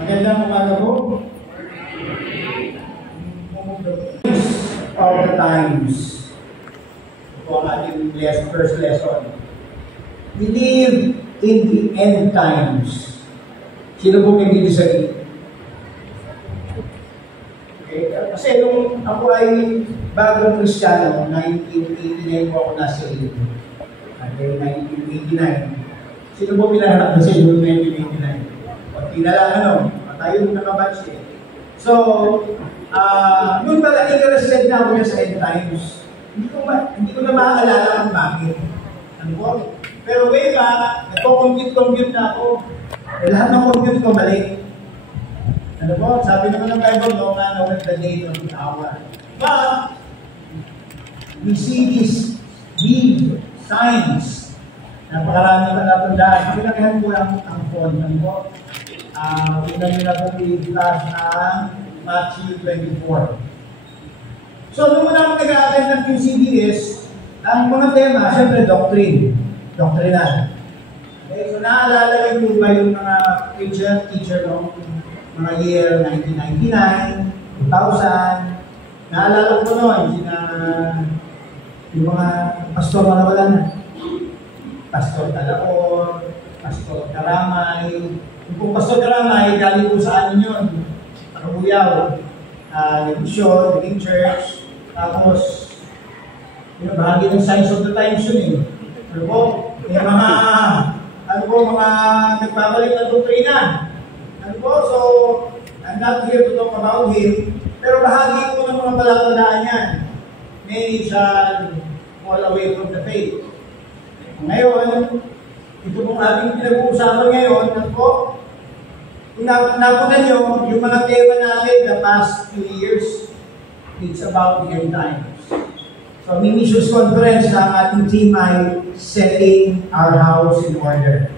Magandang umaga po. Of the times. Ito ang ating first lesson. We live in the end times. Sino po may disagree? Okay. Kasi nung ako ay bagong Kristiyano, 1989 po ako nasa iyo. Okay, 1989. Sino po pinahanap na sa iyo noong 1989? O pinala tayo nung nakabatch eh. So, noon pala interested na ako sa end times. Hindi ko na maaalala kung bakit. Ano po? Pero way back, nagko-compute na ako. Lahat ng compute ko mali. Ano po? Sabi naman ng Bible, no man knoweth the day of the hour. But, we see these big signs. Napakarami na natandaan. Pinakahan ko ang phone. Ano po? Tingnan nyo na po i-flash ng Matthew 24. So, nung muna akong nag-a-attend ng QCBS, ang mga tema, siyempre, doctrinal. Okay, so naalala niyo ba yung mga teacher noong mga year 1999, 2000, naalala ko noon, yung mga pastor na wala na. Pastor Talaon, Pastor Karamay. Kung Pastor Karamay, galing po sa ano yun? Kabuyaw, Negosyo, Living Church, tapos, yung bahagi ng Signs of the Times yun eh. Ano po? Yung mga, mga nagpapalik na doktrina. Ano po? So, I'm not here to talk about him, pero bahagi po ng mga palatandaan yan. Many shall fall away from the faith. Ngayon, ito pong ating pinag-uusapan ngayon, ano po? Kung napunan nyo, yung mga tema natin the past few years, it's about the end times. So, may Missions Conference na ang ating team ay setting our house in order.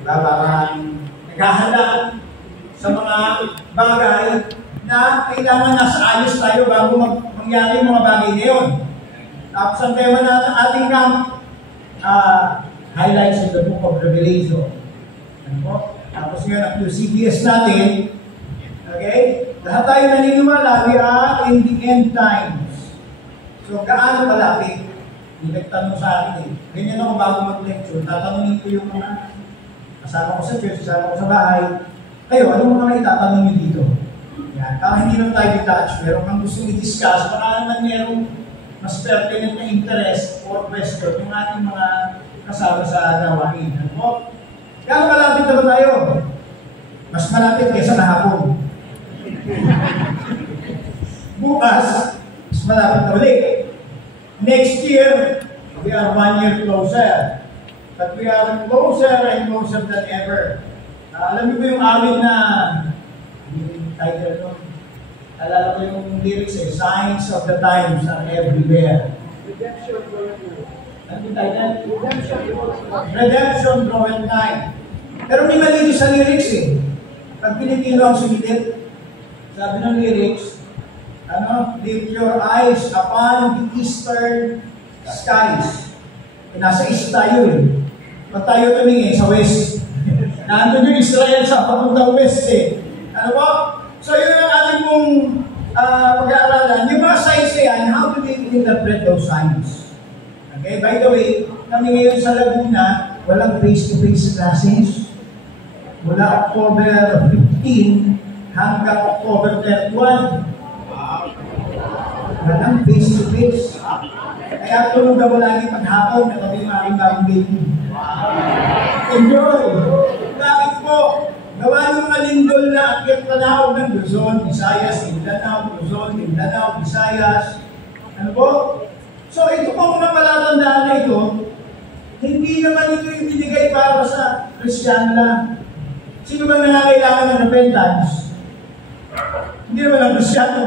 Diba? Parang naghahanda sa mga bagay na kailangan nasa ayos tayo bago mangyari yung mga bagay ngayon. Tapos ang tema na ating camp, highlights in the book of Revelation. Ano po? Tapos ngayon ang CBS natin, okay? Lahat tayo naniniwala, we are in the end times. So, gaano kalapit? Yung nagtanong sa akin eh. Ganyan ako bago mag-lecture, tatanungin ko yung mga kasama ko sa church, kasama ko sa bahay. Kayo, ano mga itatanong nyo dito? Yan. Para hindi naman tayo detach, meron kang gusto i-discuss, para naman merong mas pertinent na interest or question yung ating mga kasama sa gawain. Ano po? Gaano kalapit na ba tayo? Mas malapit kaysa kahapon. Bukas, mas malapit na ulit. Next year, we are 1 year closer. But we are closer and closer than ever. Alam niyo ba yung awit na, yung title no? Alala ko yung lyrics eh, Signs of the Times are everywhere. Redemption draweth nigh. Ano yung title? Redemption draweth nigh. Pero may mali sa lyrics eh. Pag Pilipino ang sumilit, sabi ng lyrics, lift your eyes upon the eastern skies. Nasa east tayo eh. Pag tayo tumingin sa west, nandun yung Israel sa papuntang west eh. Ano po? So yun ang ating mong pag-aaralan. Yung mga signs na yan, how do we interpret those signs? Okay, by the way, kami ngayon sa Laguna, walang face-to-face classes. Mula October 15 hanggang October 31. Walang face-to-face. Kaya tulog na mo lagi paghapon na kami maring bagong baby. Enjoy! Bakit po? Gawa ng mga lindol na akyat panahon ng Luzon, Visayas, Mindanao, Luzon, Mindanao, Visayas. Ano po? So ito po mga palatandaan na ito, hindi naman ito yung binigay para sa Kristiyano lang. Sino ba nangangailangan ng repentance? Hindi naman ang Kristiyano.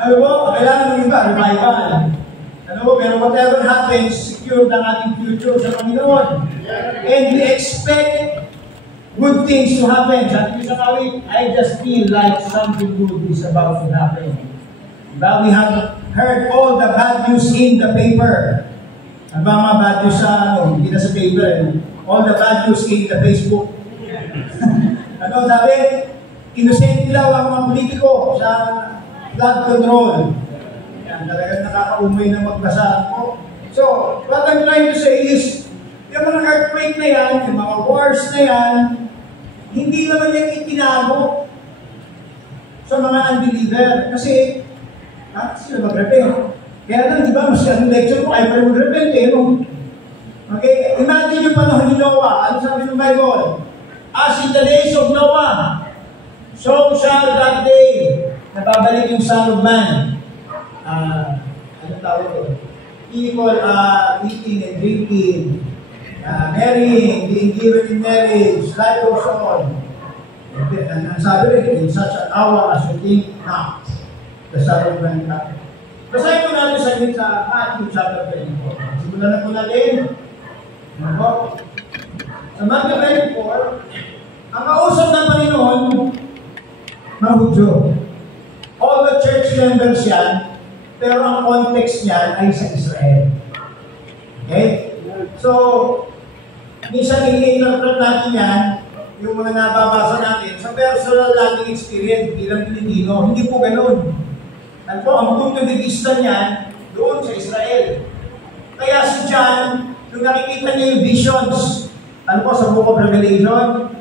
Ano po? Kailangan ng iba, revival. Ano po? Pero whatever happens, secure ang ating future sa Panginoon. And we expect good things to happen. Sabi ko sa kawit, I just feel like something good is about to happen. Diba? We have heard all the bad news in the paper. Ano ba mga bad news sa, hindi na sa paper, all the bad news in the Facebook. Ano sabi? Innocent daw ang mga politiko sa flood control. Yan, talagang nakakaumay na magbasa ako. So, what I'm trying to say is, yung mga earthquake na yan, yung mga wars na yan, hindi naman yan itinago sa mga unbeliever. Kasi, sila mag-repent. Kaya lang, di ba, mas anong lecture ko, ay pa rin mag-repent eh. No? Okay, imagine yung panahon ni Noah. Ano sabi ng Bible? As in the days of Noah, so shall that day, nababalik yung Son of Man. Ano tawag ko? People eating and drinking, marrying, being given in marriage, life goes on. Ang sabi rin, in such an hour as you think not, the Son of Man comes. Basahin ko natin saglit sa Matthew chapter 24. Simulan na po natin. Ano? Sa Matthew 24, ang kausap ng Panginoon, mga Hudyo. All the church members yan, pero ang context niyan ay sa Israel. Okay? So, minsan i-interpret natin yan, yung mga nababasa natin, sa personal nating experience bilang Pilipino, hindi po ganun. At po, ang punto de vista niyan, doon sa Israel. Kaya si John, yung nakikita niya yung visions, ano po, sa Book of Revelation,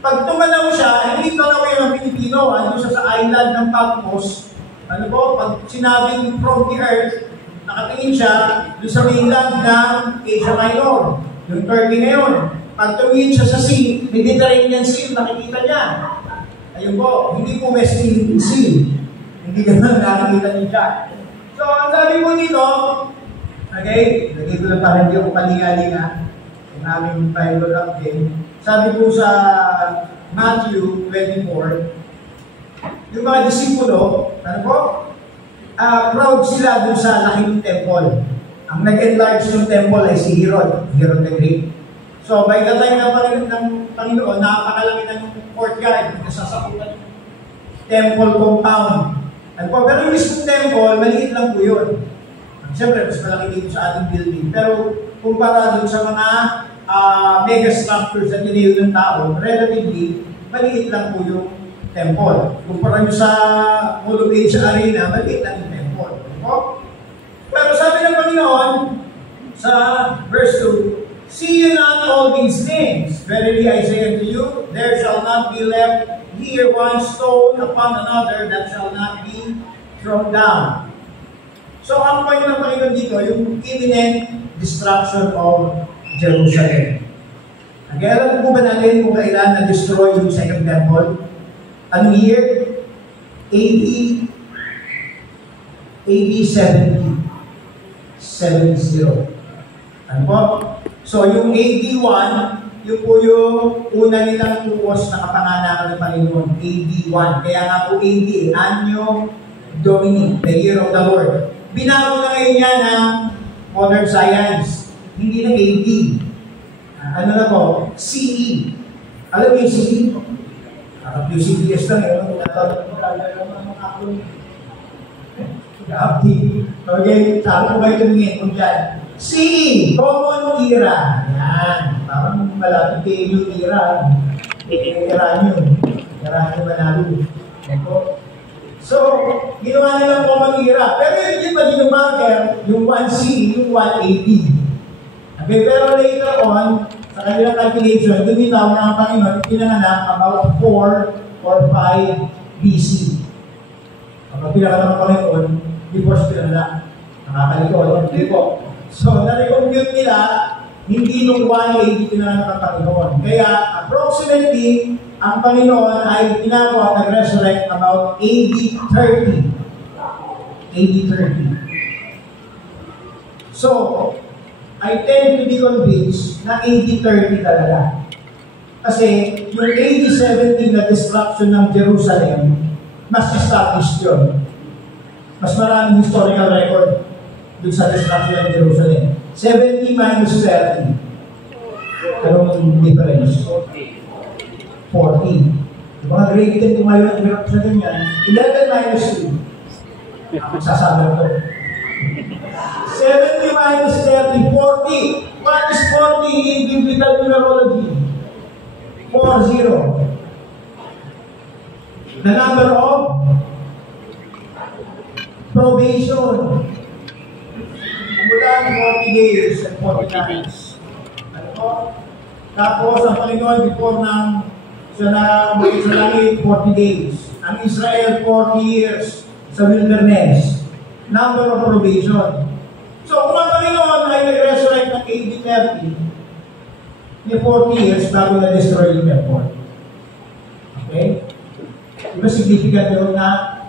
pag tumanaw siya, hindi tanaw yun ng Pilipino, ano siya sa island ng Patmos, ano po, pag sinabing from the earth, nakatingin siya doon sa mainland ng Asia Minor, yung Turkey na yun. Pag tumingin siya sa sea, Mediterranean Sea, nakikita niya. Ayun po, hindi po West Philippine Sea. Hindi ganun nakikita niya siya. So, ang sabi po dito, okay, lagay ko lang para hindi ako palinga-linga yung aming Bible update. Sabi po sa Matthew 24, yung mga disipulo, ano po? Proud sila dun sa laking temple. Ang nag-enlarge yung temple ay si Herod the Great. So, by the time ng Panginoon, napakalaki ng courtyard, nasasakutan yung temple compound. Ano po? Pero yung mismong temple, maliit lang po yun. Siyempre, mas malaki dito sa ating building. Pero, kumpara dun sa mga mega structures na tinayo ng tao, relatively, maliit lang po yung temple. Kumpara nyo sa Mall of Asia Arena, maliit lang yung temple. Pero sabi ng Panginoon, sa verse 2, see you not all these things? Verily I say unto you, there shall not be left here one stone upon another that shall not be thrown down. So ang point ng Panginoon dito, yung imminent destruction of Jerusalem. Nag-aalam po ba natin kung kailan na-destroy yung second temple? Anong year? AD 70. 70. Ano po? So, yung AD 1, yun po yung una nilang tuos na kapanganakan ng Panginoon. AD 1. Kaya nga po AD, Anno Domini, the year of the Lord. Binago na ngayon yan ng modern science. Hindi na AD. Ano na po? CE. Alam mo yung CE? QCBS lang yun. Okay, sabi ko kayo tumingin kung dyan. CE, Common Era. Yan. Parang malapit kayo yung era. Era nyo manalo. So, ginawa nilang Common Era. Pero yun pa din yung marker, yung 1C, yung 180. Okay, pero later on, sa kanilang calculation, dumitaw na ang Panginoon, pinanganak about 4 or 5 BC. Kapag pinanganak ang Panginoon, before sa pinanganak, nakakalikot, hindi po. So, na-recompute nila, hindi nung 180 pinanganak ang Panginoon. Kaya, approximately, ang Panginoon ay ginagawa nag-resurrect about AD 30. AD 30. So, I tend to be convinced na AD 30 talaga. Kasi yung AD 17 na destruction ng Jerusalem, mas established yun. Mas maraming historical record dun sa destruction ng Jerusalem. 70 minus 30. Anong difference? 40. Yung mga grade 10 tumayo ng Jerusalem yan, 11 minus 2. Ang sasama ko. 70 minus 30, 40. What is 40 in biblical numerology? 40. The number of probation. Mula 40 days and 40 nights. Ano po? Tapos ang Panginoon before ng siya na mag-Israel 40 days. Ang Israel 40 years sa wilderness. Number of probation. So kung ang Panginoon ay nag-resurrect ng AD 30, yung 40 years bago na-destroy yung temple. Okay? Diba significant yun na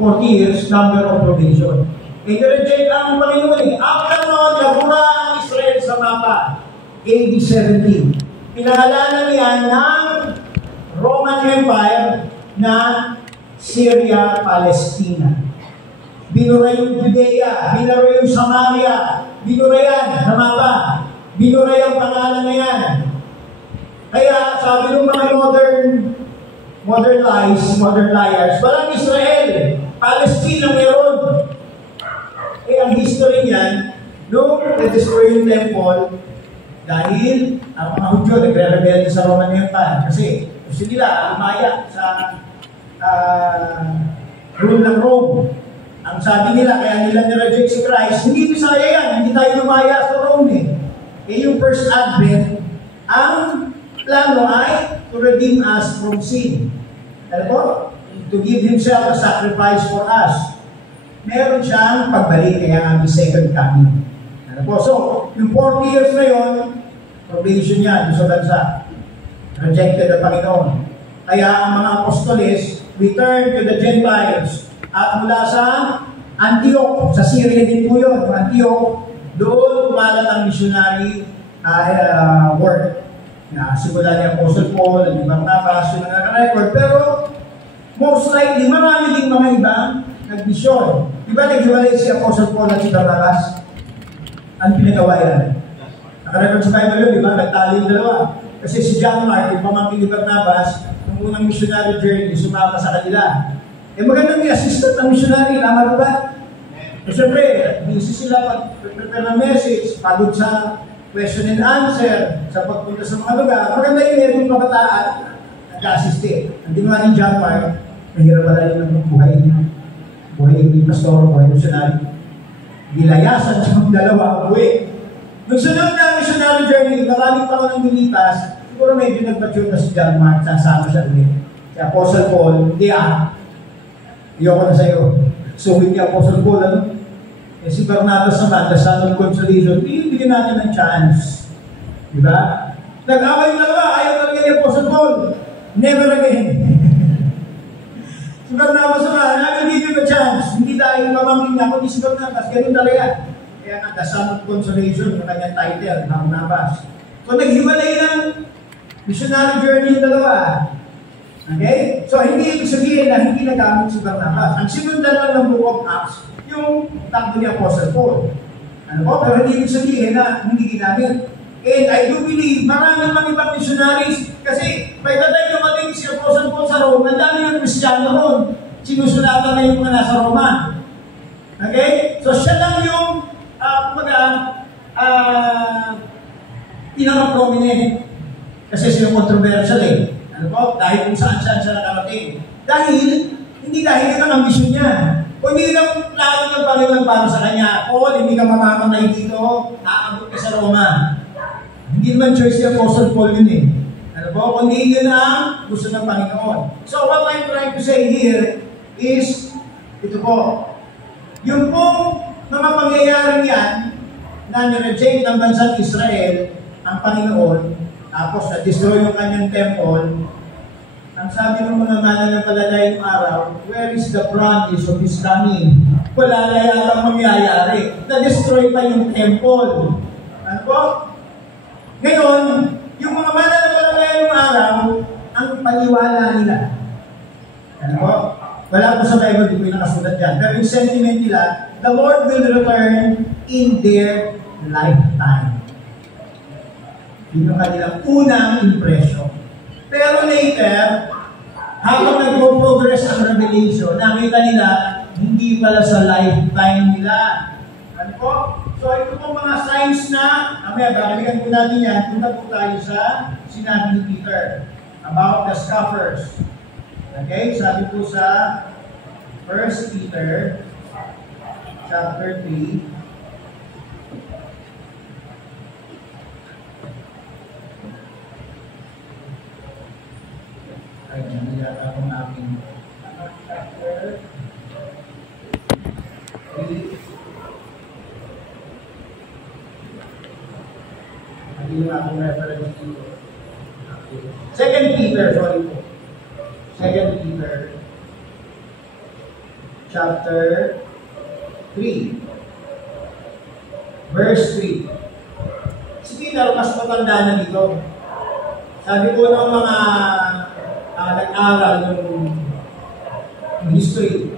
40 years number of probation. I-reject ang Panginoon eh. After noon, nabura ang Israel sa mapa. AD 70. Pinangalanan niya ng Roman Empire na Syria, Palestina. Binura yung Judea, binura yung Samaria, binura yan sa mapa. Binura yung pangalan na yan. Kaya sabi ng mga modern liars, walang Israel, Palestina meron. Ang history niyan, nung na-destroy yung temple, dahil ang mga Hudyo nagre-rebelde sa Roman Empire kasi gusto nila umaya sa rule ng Rome. Ang sabi nila, kaya nila nireject si Christ, hindi Bisaya yan, hindi tayo umaya sa Rome eh. Yung first advent, ang plano ay to redeem us from sin. Alam po? To give Himself a sacrifice for us. Meron siyang pagbalik, kaya ang second coming. Ano po? So, yung 40 years na yun, probation yan sa bansa. Rejected ang Panginoon. Kaya ang mga apostoles returned to the Gentiles. At mula sa Antioch, sa Syria din po yun, Antioch, doon kumalat ang missionary work. Simula ni Apostle Paul, ni Barnabas, yung naka-record. Pero, most likely, marami din mga ibang nag-mission. Diba naghiwalay si Apostle Paul at si Barnabas? Ang pinagawa yan. Naka-record sa Bible yun, diba? Nagtali yung dalawa. Kasi si John Mark, yung pamangkin ni Barnabas, nung unang missionary journey, sumama sa kanila. Magandang may assistant ng missionary, tama ba? Siyempre, busy sila pag-prepare ng message, pagod sa question and answer, sa pagpunta sa mga lugar. Maganda yun, yung kabataan, nag-assist eh. Ang ginawa ni John Mark, mahirap pala yun ng buhay ni pastor, buhay missionary. Nilayasan sa mga dalawa, uwi. Nung sunod na missionary journey, maraming pa ko ng militas, siguro medyo nagpa-tune na si John Mark, sasama siya ulit. Si Apostle Paul, hindi ayoko na sa'yo. Sumit ni Apostle Paul, ano? Si Barnabas naman, the son of consolation, bigyan natin ng chance. Diba? Nag-away na ba? Ayaw talaga ni Apostle Paul. Never again. Si Barnabas naman, nabibigyan ng chance. Hindi dahil mamangkin niya, kundi si Barnabas, ganun talaga. Kaya nga, the son of consolation, yung kanyang title, Barnabas. So, naghiwalay ng missionary journey yung dalawa. Okay? So, hindi ibig sabihin na hindi nagamit si Barnabas. Ang sinundan lang ng Book of Acts, yung takbo ni Apostle Paul. Ano po? Pero hindi ibig sabihin na hindi ginamit. And I do believe, maraming mga ibang missionaries, kasi by the time dumating si Apostle Paul sa Rome, ang dami yung Kristiyano ron. Sinusulatan na yung mga nasa Roma. Okay? So siya lang yung, pinaka-prominent. Kasi siya yung controversial eh. Ano po? Dahil kung saan-saan siya nakarating. Hindi dahil ito ang ambisyon niya. Kung hindi lang plano ng Panginoon para sa kanya, Paul, hindi ka mamamatay dito, aabot ka sa Roma. Hindi naman choice ni Apostle Paul yun eh. Ano po? Kundi yun ang gusto ng Panginoon. So what I'm trying to say here is, ito po, yung pong mga pangyayaring yan na nireject ng bansang Israel ang Panginoon, tapos na-destroy yung kanyang temple, ang sabi ng mga mananampalataya ng araw, where is the promise of His coming? Wala na yata mangyayari. Na-destroy pa yung temple. Ano po? Ngayon, yung mga mananampalataya ng araw, ang paniwala nila. Ano po? Wala po sa Bible, di ko yung nakasulat yan. Pero yung sentiment nila, the Lord will return in their lifetime. Yun ang kanilang unang impression. Pero later, habang nag-progress ang revelation, nakita nila, hindi pala sa lifetime nila. Ano po? So ito pong mga signs na, babalikan po natin yan, punta po tayo sa sinabi ni Peter about the scoffers. Okay, sabi po sa 1 Peter chapter 3. Ay, nangyayata akong aking chapter 3. Hindi yung akong reference dito. 2 Peter, sorry po. 2 Peter chapter 3 verse 3. Si Peter mas matanda na dito. Sabi po ng mga nag-aral ng history,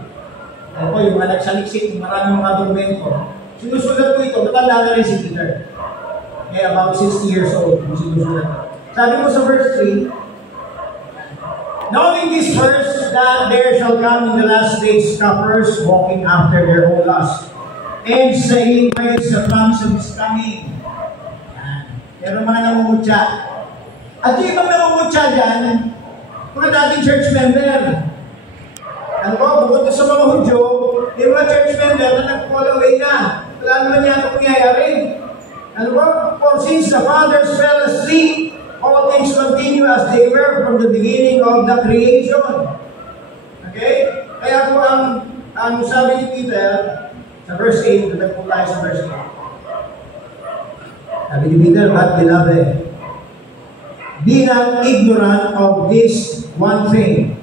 ako yung mga nagsaliksik, maraming mga dokumento, sinusulat ko ito, matanda na rin si Peter. Kaya about 60 years old, sinusulat. Sabi ko sa verse 3, knowing this first, that there shall come in the last days scoffers walking after their own lust, and saying, where is the ransom is coming? Pero mga namumutya. At yung ibang namumutya dyan, mga dating church member. Ano po, bukod sa mga Hudyo, yung mga church member na nag-fall away na. Wala naman yan ang nangyayari. Ano po, for since the fathers fell asleep, all things continue as they were from the beginning of the creation. Okay? Kaya po ang sabi ni Peter sa verse 8, tulag po tayo sa verse 8. Sabi ni Peter, but beloved, be not ignorant of this one thing,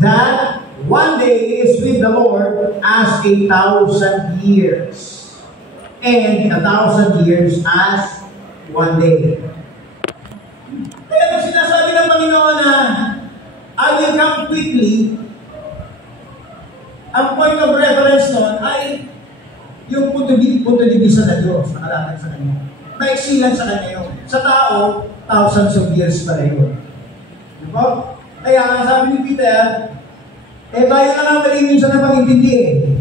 that one day is with the Lord as 1,000 years, and 1,000 years as one day. Kaya kung sinasabi ng Panginoon na I will come quickly, ang point of reference nun ay yung punto de vista ng Diyos, nakalakad sa Kanya. Maiksilan sa Kanya yun. Sa tao, thousands of years pa rin yun. Diba? Kaya ang sabi ni Peter, tayo na nga mali minsan na pag-intindi eh.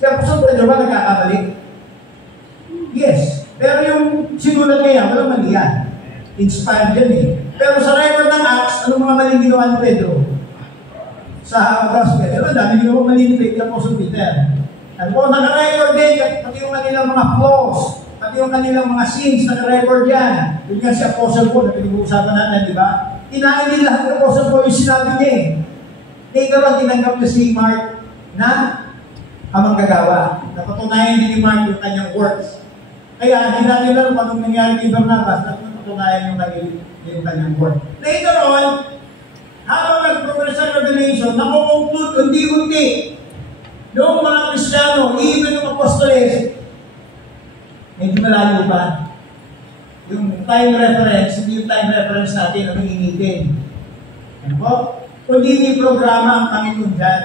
Kaya Apostol Pedro ba nagkakamali? Yes. Pero yung sinulat niya, walang mali yan. Inspired yan eh. Pero sa record ng Acts, anong mga maling ginawa ni Pedro? Sa Gospel, pero ang dami ginawa mali ni Apostol Peter. At po, naka-record din, pati yung kanilang mga flaws, pati yung kanilang mga sins, naka-record yan. Yun nga si Apostle Paul, na pinag-uusapan natin, di ba? Kinain din lahat ng Apostle Paul yung sinabi niya eh. Ikaw ang tinanggap na si Mark na amang gagawa. Napatunayan din ni Mark yung kanyang works. Kaya, hindi natin lang kung anong nangyari kay Barnabas, napatunayan yung kanyang work. Later on, habang nag-progress sa Revelation, nakukonklud undi-undi noong mga Kristiyano, even yung Apostoles, medyo malayo pa. Yung time reference, hindi yung time reference natin ang initin. Ano po? Kundi may programa ang Panginoon dyan.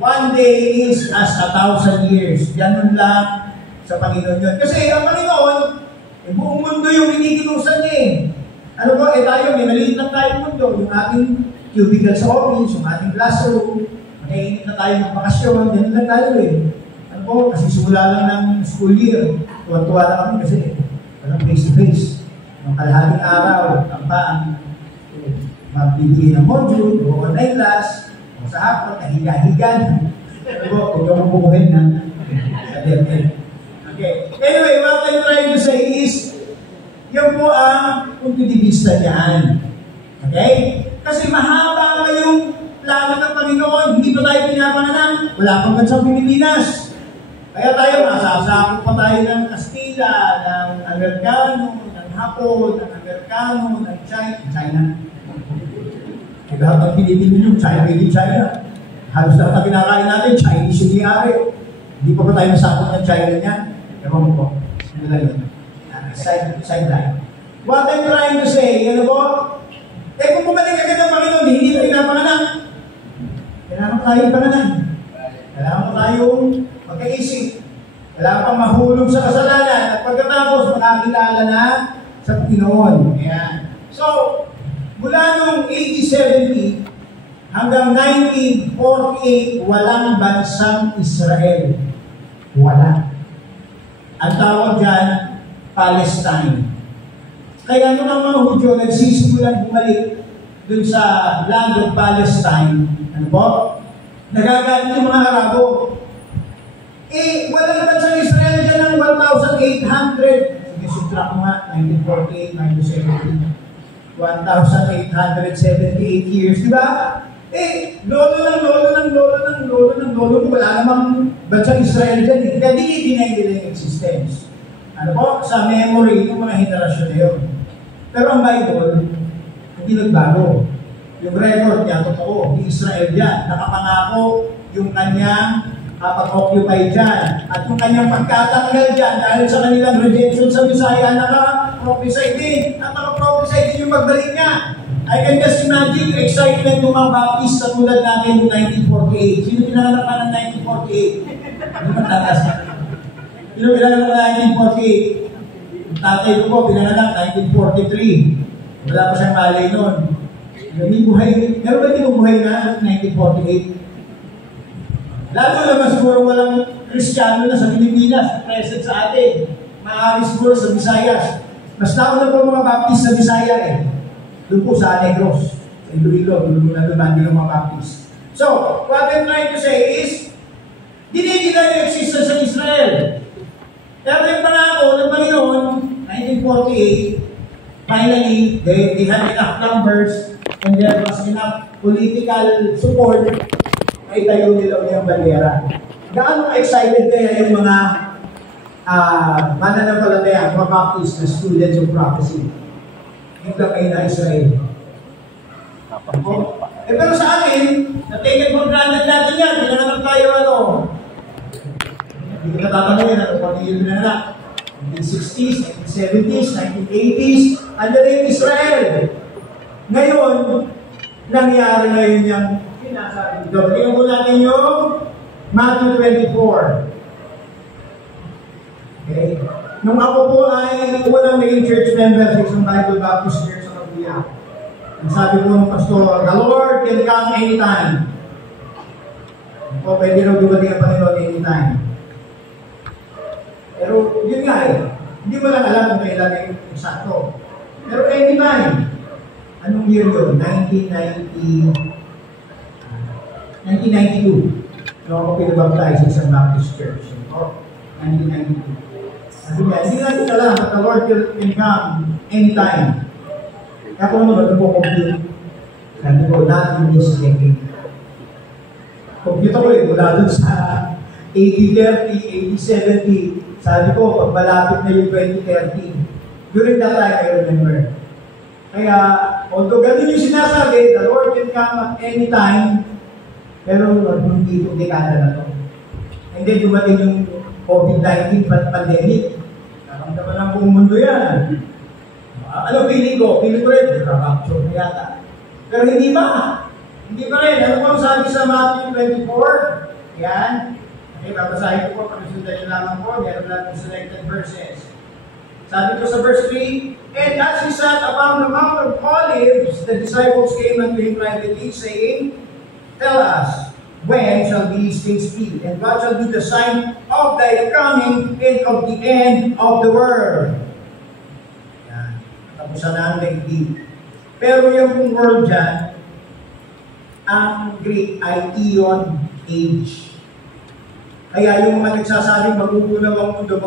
One day is as 1,000 years. Ganun lang sa Panginoon yun. Kasi ang Panginoon, buong mundo yung inikinusan niya eh. Ano po, tayo, may maliit lang tayong mundo. Yung ating cubicle sa office, yung ating classroom, mag-iinit na tayo ng bakasyon, ganun lang tayo eh. Ano po, kasi simula lang ng school year, tuwa-tuwa na kami kasi walang face-to-face. Ang kalahating araw, ang magbibigay ng module, o online class, o sa hapon, nahiga-higan. Ano po, kung yung mabubuhin na sa DepEd. Okay. Anyway, what I'm trying to say is, yun po ang punto de vista niyan. Okay? Kasi mahaba pa yung plano ng Panginoon. Hindi pa tayo pinapanganak. Wala pang bansang Pilipinas. Kaya tayo, masasakop pa tayo ng Kastila, ng Amerikano, ng Hapon, ng Amerikano, ng China. Kaya lahat ng Pilipino yung China, hindi China. Halos lahat na kinakain natin, Chinese yung nangyari. Hindi pa tayo masakop ng China niyan. Ewan mo po. Ano lang yun? Sideline. What I'm trying to say, ano po? Kung bumalik agad ng Panginoon, hindi na pinapanganak. Kailangan tayong panganak. Kailangan tayong magkaisip. Kailangan pang mahulog sa kasalanan at pagkatapos makakilala na sa Panginoon. Ayan. So, mula noong 1870 hanggang 1948, walang bansang Israel. Wala. Ang tawag dyan, Palestine. Kaya nung ang mga Hudyo nagsisimulan bumalik dun sa land of Palestine, ano po? Nagagalit yung mga Arabo. Walang bansang Israel dyan ng 1,800. Sige, subtract mo nga, 1948 minus 17. 1,878 years, di ba? Lolo mo, wala namang bansang Israel dyan eh. Kaya dinay nila yung existence. Ano po? Sa memory ng mga henerasyon na yun. Pero ang Bible, hindi nagbago. Yung record niya, totoo. Di Israel yan. Nakapangako yung kanyang pag-occupy dyan. At yung kanyang pagkatanggal dyan dahil sa kanilang rejection sa Bisaya, naka-prophesy din. At naka-prophesy din yung magbalik niya. I can just imagine yung excitement ng mga Baptist sa tulad natin noong 1948. Sino pinanganak pa ng 1948? Ano matatas? Sino pinanganak ng 1948? Tatay ko po, pinanganak 1943. Wala pa siyang malay noon. Meron ba tinubuhay na 1948? Lalo naman siguro walang Kristiyano na sa Pilipinas, present sa atin. Maaari siguro sa Visayas. Mas tao na po mga Baptist sa Visaya eh. Doon po sa Negros, sa Iloilo, doon na lumandi ng mga Baptist. So, what I'm trying to say is, dinidila yung existence ng Israel. Pero yung pangako ng Panginoon, 1948, finally, they had enough numbers and there was enough political support na itayo nila yung bandera. Gaano excited kaya yung mga mananampalataya, mga Baptist na students of prophecy? Yung kayo na Israel. Pero sa akin, na-taken for granted natin yan. Pinanganak tayo hindi ko natatanungin ano pati yung pinanganak. 1960s, 1970s, 1980s, ano rin Israel. Ngayon, nangyari ngayon yung sinasabi dito. Tingnan po natin yung Matthew 24. Okay. Nung ako po ay walang naging church member sa isang Bible Baptist Church sa Maguya. Ang sabi po ng pastor, the Lord can come anytime. O pwede raw dumating ang Panginoon anytime. Pero yun nga hindi mo lang alam kung kailan yung eksakto. Pero anytime. Anong year yun? 1992. Nung ako pinabaptize sa isang Baptist Church. O, 1992. Sabi niya, hindi natin alam that the Lord can come anytime. Kaya kung ano ba ito po compute? Sabi ko, not in this decade. Compute ako mula dun sa 80-30, 80-70. Sabi ko, pag malapit na yung 2030. During that time, I remember. Kaya, although ganun yung sinasabi, the Lord can come at any time, pero hindi itong dekada na to. And then dumating yung COVID-19 pandemic. Nakamdaman ng buong mundo yan. Ano feeling ko? Feeling ko rin, rapture na yata. Pero hindi ba? Hindi pa rin. Ano po sabi sa Matthew 24? Yan. Okay, babasahin ko po. Pag-sundan nyo lamang po. Meron lang po selected verses. Sabi ko sa verse 3, and as he sat upon the Mount of Olives, the disciples came unto him privately, saying, tell us, when shall these things be? And what shall be the sign of thy coming and of the end of the world? Yan. Tapos na ang daigdig. Pero yung world dyan, ang Greek ay Eon Age. Kaya yung mga nagsasabing magugunaw ang mundo,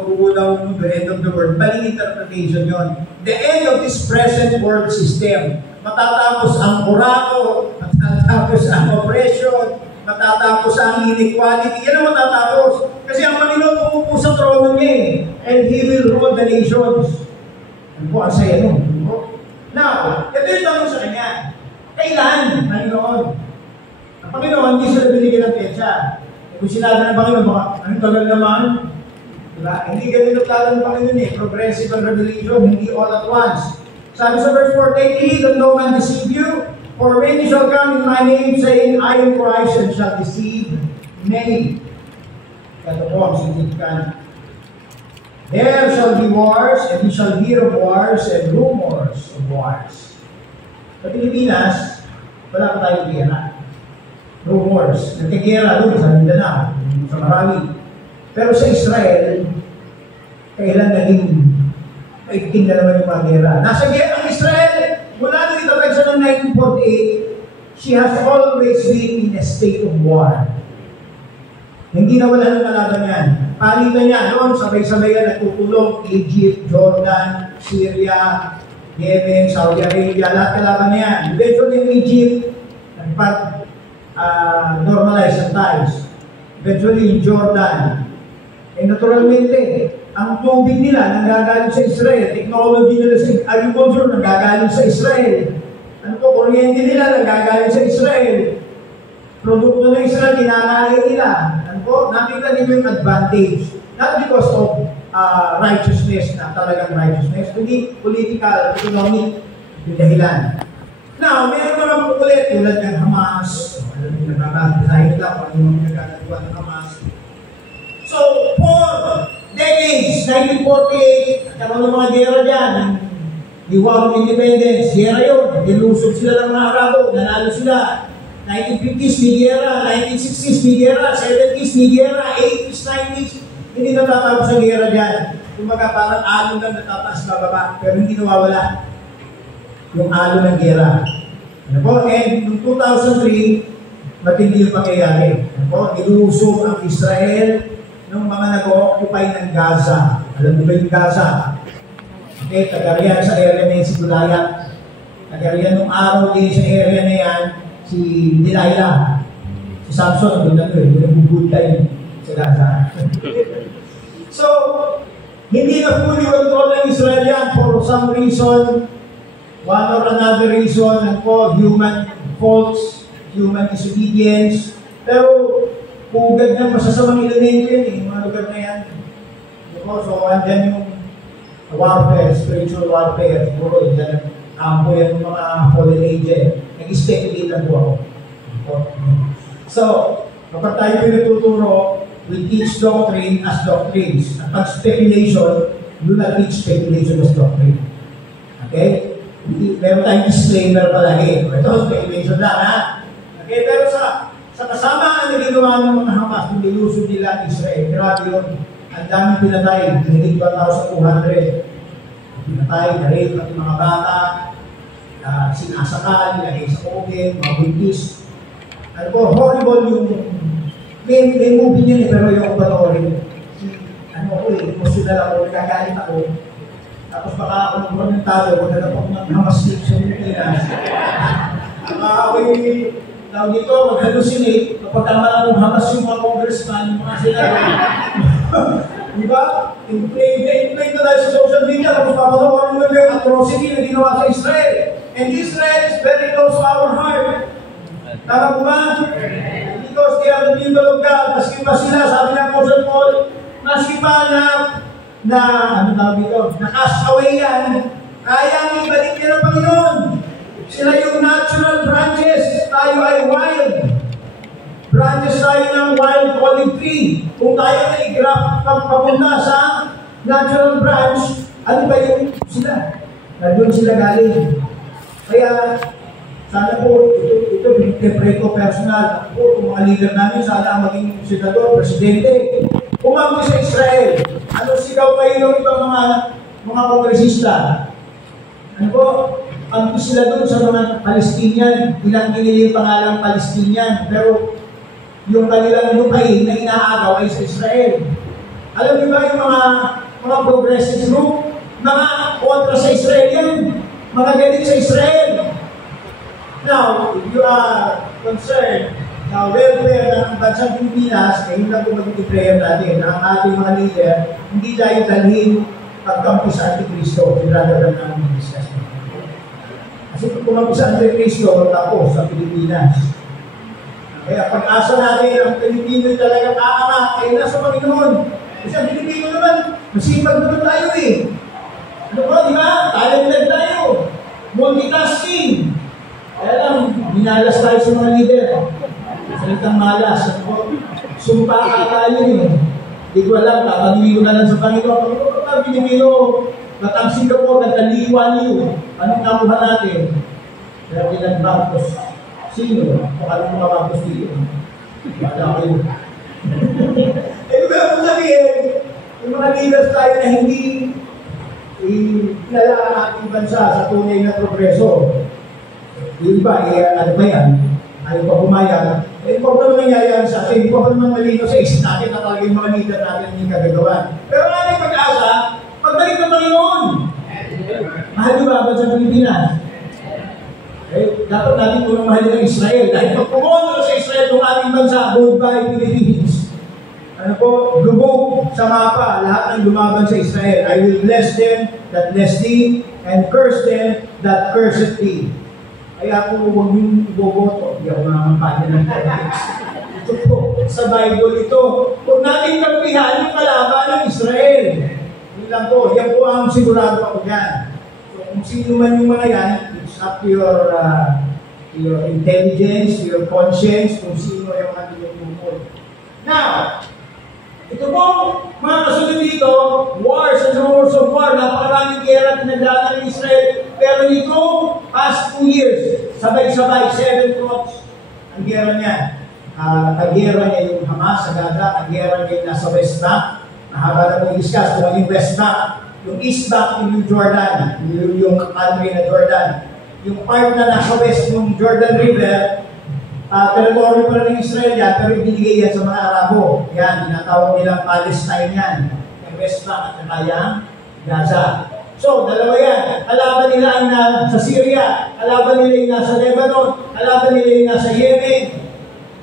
end of the world, maling interpretation yon. The end of this present world system. Matatapos ang orako, matatapos ang oppression, matatapos ang inequality. Yan ang matatapos. Kasi ang Panginoon umupo sa trono niya and He will rule the nations. Ano po ang saya nun? Now, ito yung tanong sa kanya. Kailan, Panginoon? Ang Panginoon, hindi sila binigyan ng petsa. Kung sinabi ng Panginoon, baka, anong tagal naman? Diba? Hindi ganun ang tagal ng Panginoon progressive ang revelation, hindi all at once. Sabi sa verse 4, take heed that no man deceive you, for many shall come in my name, saying, I am Christ, and shall deceive many. Ito po ang significant. There shall be wars, and you shall hear of wars, and rumors of wars. Sa Pilipinas, wala pa tayong gera. Rumors. Nagkagera doon sa Mindanao, sa Marami. Pero sa Israel, kailan naging maigting na naman yung mga gera. Nasa gera ang Israel, mula nung itatag sa ng 1948, she has always been in a state of war. Hindi na wala ng kalaban yan. Palitan niya, noon, sabay-sabay yan, nagtutulong, Egypt, Jordan, Syria, Yemen, Saudi Arabia, lahat kalaban niya yan. Eventually, yung Egypt, normalize ang ties. Eventually, yung Jordan. Naturalmente, ang tubig nila nanggagaling sa Israel, technology nila sa agriculture nanggagaling sa Israel. Kuryente nila nanggagaling sa Israel. Produkto ng Israel, kinakain nila. Nakita nila yung advantage. Not because of righteousness, na talagang righteousness, kundi political, economic, yung dahilan. Now, meron mga kukulit, tulad ng Hamas. Alam niyo, nagkakasahin nila kung ano yung nagkakagawa ng Hamas. So, for decades, 1948, at ang mga gera dyan, the War of Independence, gera yun, nilusog sila ng mga Arabo, nanalo sila. 1950s, may gera, 1960s, may gera, 70s, may gera, 80s, 90s, hindi natatapos ang gera dyan. Kumbaga parang alon lang natataas bababa, pero hindi nawawala yung alon ng gera. And noong 2003, matindi yung pangyayari. Nilusog ang Israel ng mga nag-occupy ng Gaza. Alam mo ba yung Gaza? Okay, tagariyan sa area na yun si Gulayat. Tagariyan nung araw din sa area na yan, si Delilah. Si Samson, doon na doon, yung bubutay sa Gaza. So, hindi na fully control ng Israel yan for some reason, one or another reason, and for human faults, human disobedience. Pero, pugad ng masasamang elemento yan yung mga lugar na yan. So, andyan yung warfare, spiritual warfare, siguro, andyan ang kampo yan ng mga fallen angel. Nag-speculate lang po ako. So, kapag tayo pinatuturo, we teach doctrine as doctrines. At pag-speculation, do not teach speculation as doctrine. Okay? Meron tayong disclaimer palagi. Ito, speculation lang, ha? Okay, pero sa kasamaan na ginawa ng mga Hamas, kung nilusog nila Israel, grabe yun. Ang daming pinatay, higit 1,200. Pinatay, na-rape at mga bata, sinasakal, nilagay sa oven, mga buntis. Horrible yung, may movie niya pero yung panoorin. Emotional ako, nagagalit ako. Tapos baka ako magkomentado, wala na po ng Hamas stick sa Pilipinas. Now dito, mag-hallucinate, kapag tama ng Hamas yung mga congressman, yung mga senador. Diba? In-play na dahil sa social media, tapos papanoorin mo yung atrocity na ginawa sa Israel. And Israel is very close to our heart. Tama po ba? Because they are the people of God. Maski pa sila, sabi ng Apostle Paul, maski pa nakasaway yan, kayang ibalik yan ng Panginoon. Sila yung natural branches, tayo ay wild. Branches tayo ng wild olive tree. Kung tayo na i-graft papunta sa natural branch, ano ba yung sila? Nandun sila galing. Kaya, sana po, ito binitepray ko personal. Po, kung mga leader namin, sana ang maging senador, presidente. Kumampi sa Israel. Ano sigaw kayo ng ibang mga kongresista? Ano po? Ampi sila doon sa mga Palestinian. Ilang kinili yung pangalang Palestinian. Pero yung kanilang lupain na inaagaw ay sa Israel. Alam niyo ba yung mga progressive group? Mga kontra sa Israel yan. Mga galit sa Israel. Now, if you are concerned na welfare ng bansang Pilipinas, eh yun lang po mag-declare natin na ang ating mga leader hindi tayo dalhin pagkampi sa Antikristo, rather than ang business. Kasi kung kumampi sa Antikristo, tapos sa Pilipinas. Kaya pag-asa natin ang Pilipino talaga kaangat, eh nasa Panginoon. Kasi ang Pilipino naman, masipag naman tayo eh. Ano po, di ba? Talented tayo. Multitasking. Kaya lang, minalas tayo sa mga leader. Salitang malas. Sumpa ka tayo eh. Hindi ko alam, kapag-ibig ko na lang sa Panginoon. Pag Pilipino, at Singapore, nagkaliwa niyo. Anong nakuha natin? Kaya pinag-Baptos. Sino? Paano mga Baptos dito? Wala kayo. Eh, kaya kung sabihin, yung mga leaders tayo na hindi kilala ang ating bansa sa tunay na progreso. Yung iba, ano ba yan? Ayaw pa pumayag. Eh, kung naman nangyayari sa atin, hindi pa naman malino sa isip natin na talaga yung mga leader natin yung kagagawan. Pero ang ating pag-asa, pagbalik ng Panginoon. Mahal niyo ba sa Pilipinas? Eh, dapat natin punong mahal ng Israel. Dahil pag pumunta sa Israel itong ating bansa, goodbye Philippines. Ano po, lubog sa mapa, lahat ng lumaban sa Israel. I will bless them that bless thee, and curse them that curseth thee. Kaya kung huwag yung iboboto, hindi ako makampanya ng politics. Ito po, sa Bible ito. Huwag natin kampihan yung kalaban ng Israel. Yun lang po, yan po ang sigurado ako dyan. So, kung sino man yung mga yan, it's up to your intelligence, your conscience, kung sino yung ating tungkol. Now, ito po, mga kasunod dito, wars and rumors of war, napakaraming gera pinagdaan ng Israel. Pero nito, past 2 years, sabay-sabay, 7 fronts ang gera niya. Kagera niya yung Hamas sa Gaza, kagera niya yung nasa West Bank. Mahaba na po i-discuss kung ano yung West Bank. Yung East Bank, yung Jordan, yung country na Jordan. Yung part na nasa west ng Jordan River, territory pa rin ng Israel yan, pero ibinigay yan sa mga Arabo. Yan, tinatawag nilang Palestine yan. Yung West Bank at yung Gaza. So, dalawa yan. Kalaban nila ay nasa Syria, kalaban nila ay nasa Lebanon, kalaban nila ay nasa Yemen.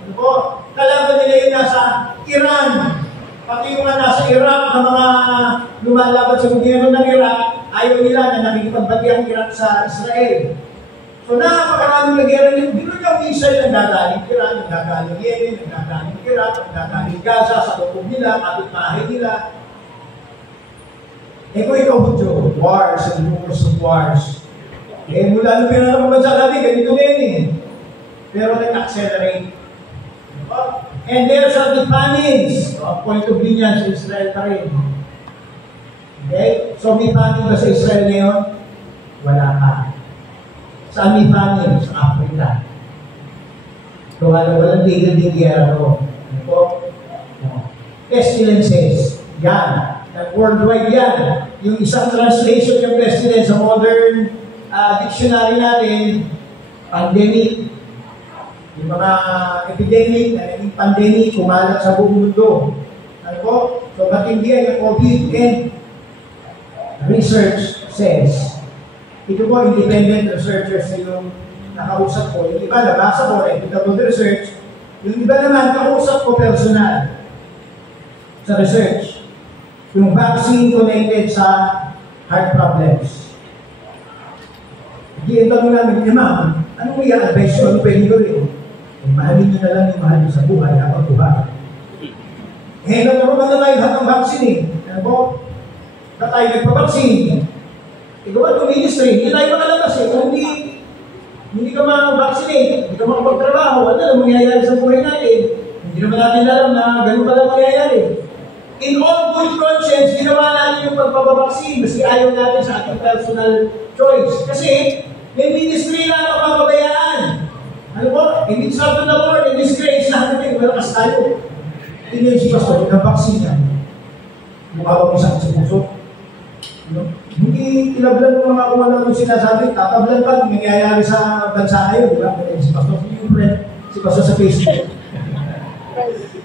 Ano po? Kalaban nila ay nasa Iran. Pati yung nasa Iraq na mga lumalaban sa gobyerno ng Iraq, ayaw nila na nakikipagbati ang Iraq sa Israel. So, napakaraming nagyera nyo. Dino niya Israel ang gagaling Iran, ang gagaling Yemen, ang gagaling Iraq, ang gagaling Gaza, sa loob nila, kapit-bahay nila. Eh kung ikaw Hudyo, wars and rumors of wars. Eh mula nung pinanong bansa natin, ganito din eh. Pero nag-accelerate. And there shall be famines. Ang point of view niya sa Israel pa rin. Okay? So may famine ba sa Israel ngayon? Wala ka. Saan may famine? Sa Africa. So walang tigil din gera ko. Ano po? Pestilences. Yan. Worldwide yan. Yung isang translation ng pestilence sa modern dictionary natin, pandemic. Yung mga epidemic, yung pandemic, kumalat sa buong mundo. Ano po? So, matindihan yung COVID and research says, ito po, independent researchers na yung nakausap ko. Yung iba, nabasa ko, reputable research. Yung iba naman, nakausap ko personal sa research. Yung vaccine connected sa heart problems. Hindi, ito mo namin, ma'am, anong i-advise ko? Ano pwede gawin? Mahalin nyo na lang yung mahal nyo sa buhay habang buhay. Eh, nagkaroon na tayo lahat ng vaccine eh. Ano po? Na tayo nagpa-vaccine. Ikaw at ministry, hindi tayo makalabas eh. Kung hindi ka ma-vaccinate, hindi ka makapagtrabaho, ano na mangyayari sa buhay natin? Hindi naman natin alam na ganun pala mangyayari. In all good conscience, ginawa natin yung pagpapabaksin, maski ayaw natin sa ating personal choice. Kasi, may ministry na mapapabayaan. Ano po? In the sight of the Lord, in His grace, lahat natin, malakas tayo. Tingnan si Pastor, nagpapaksin yan. Mukha ba may sakit sa puso? Hindi tinablan ng mga kumala kung sinasabi, tatablan pa, nangyayari sa bansa ngayon, di ba? Si Pastor, yung friend, si Pastor sa Facebook.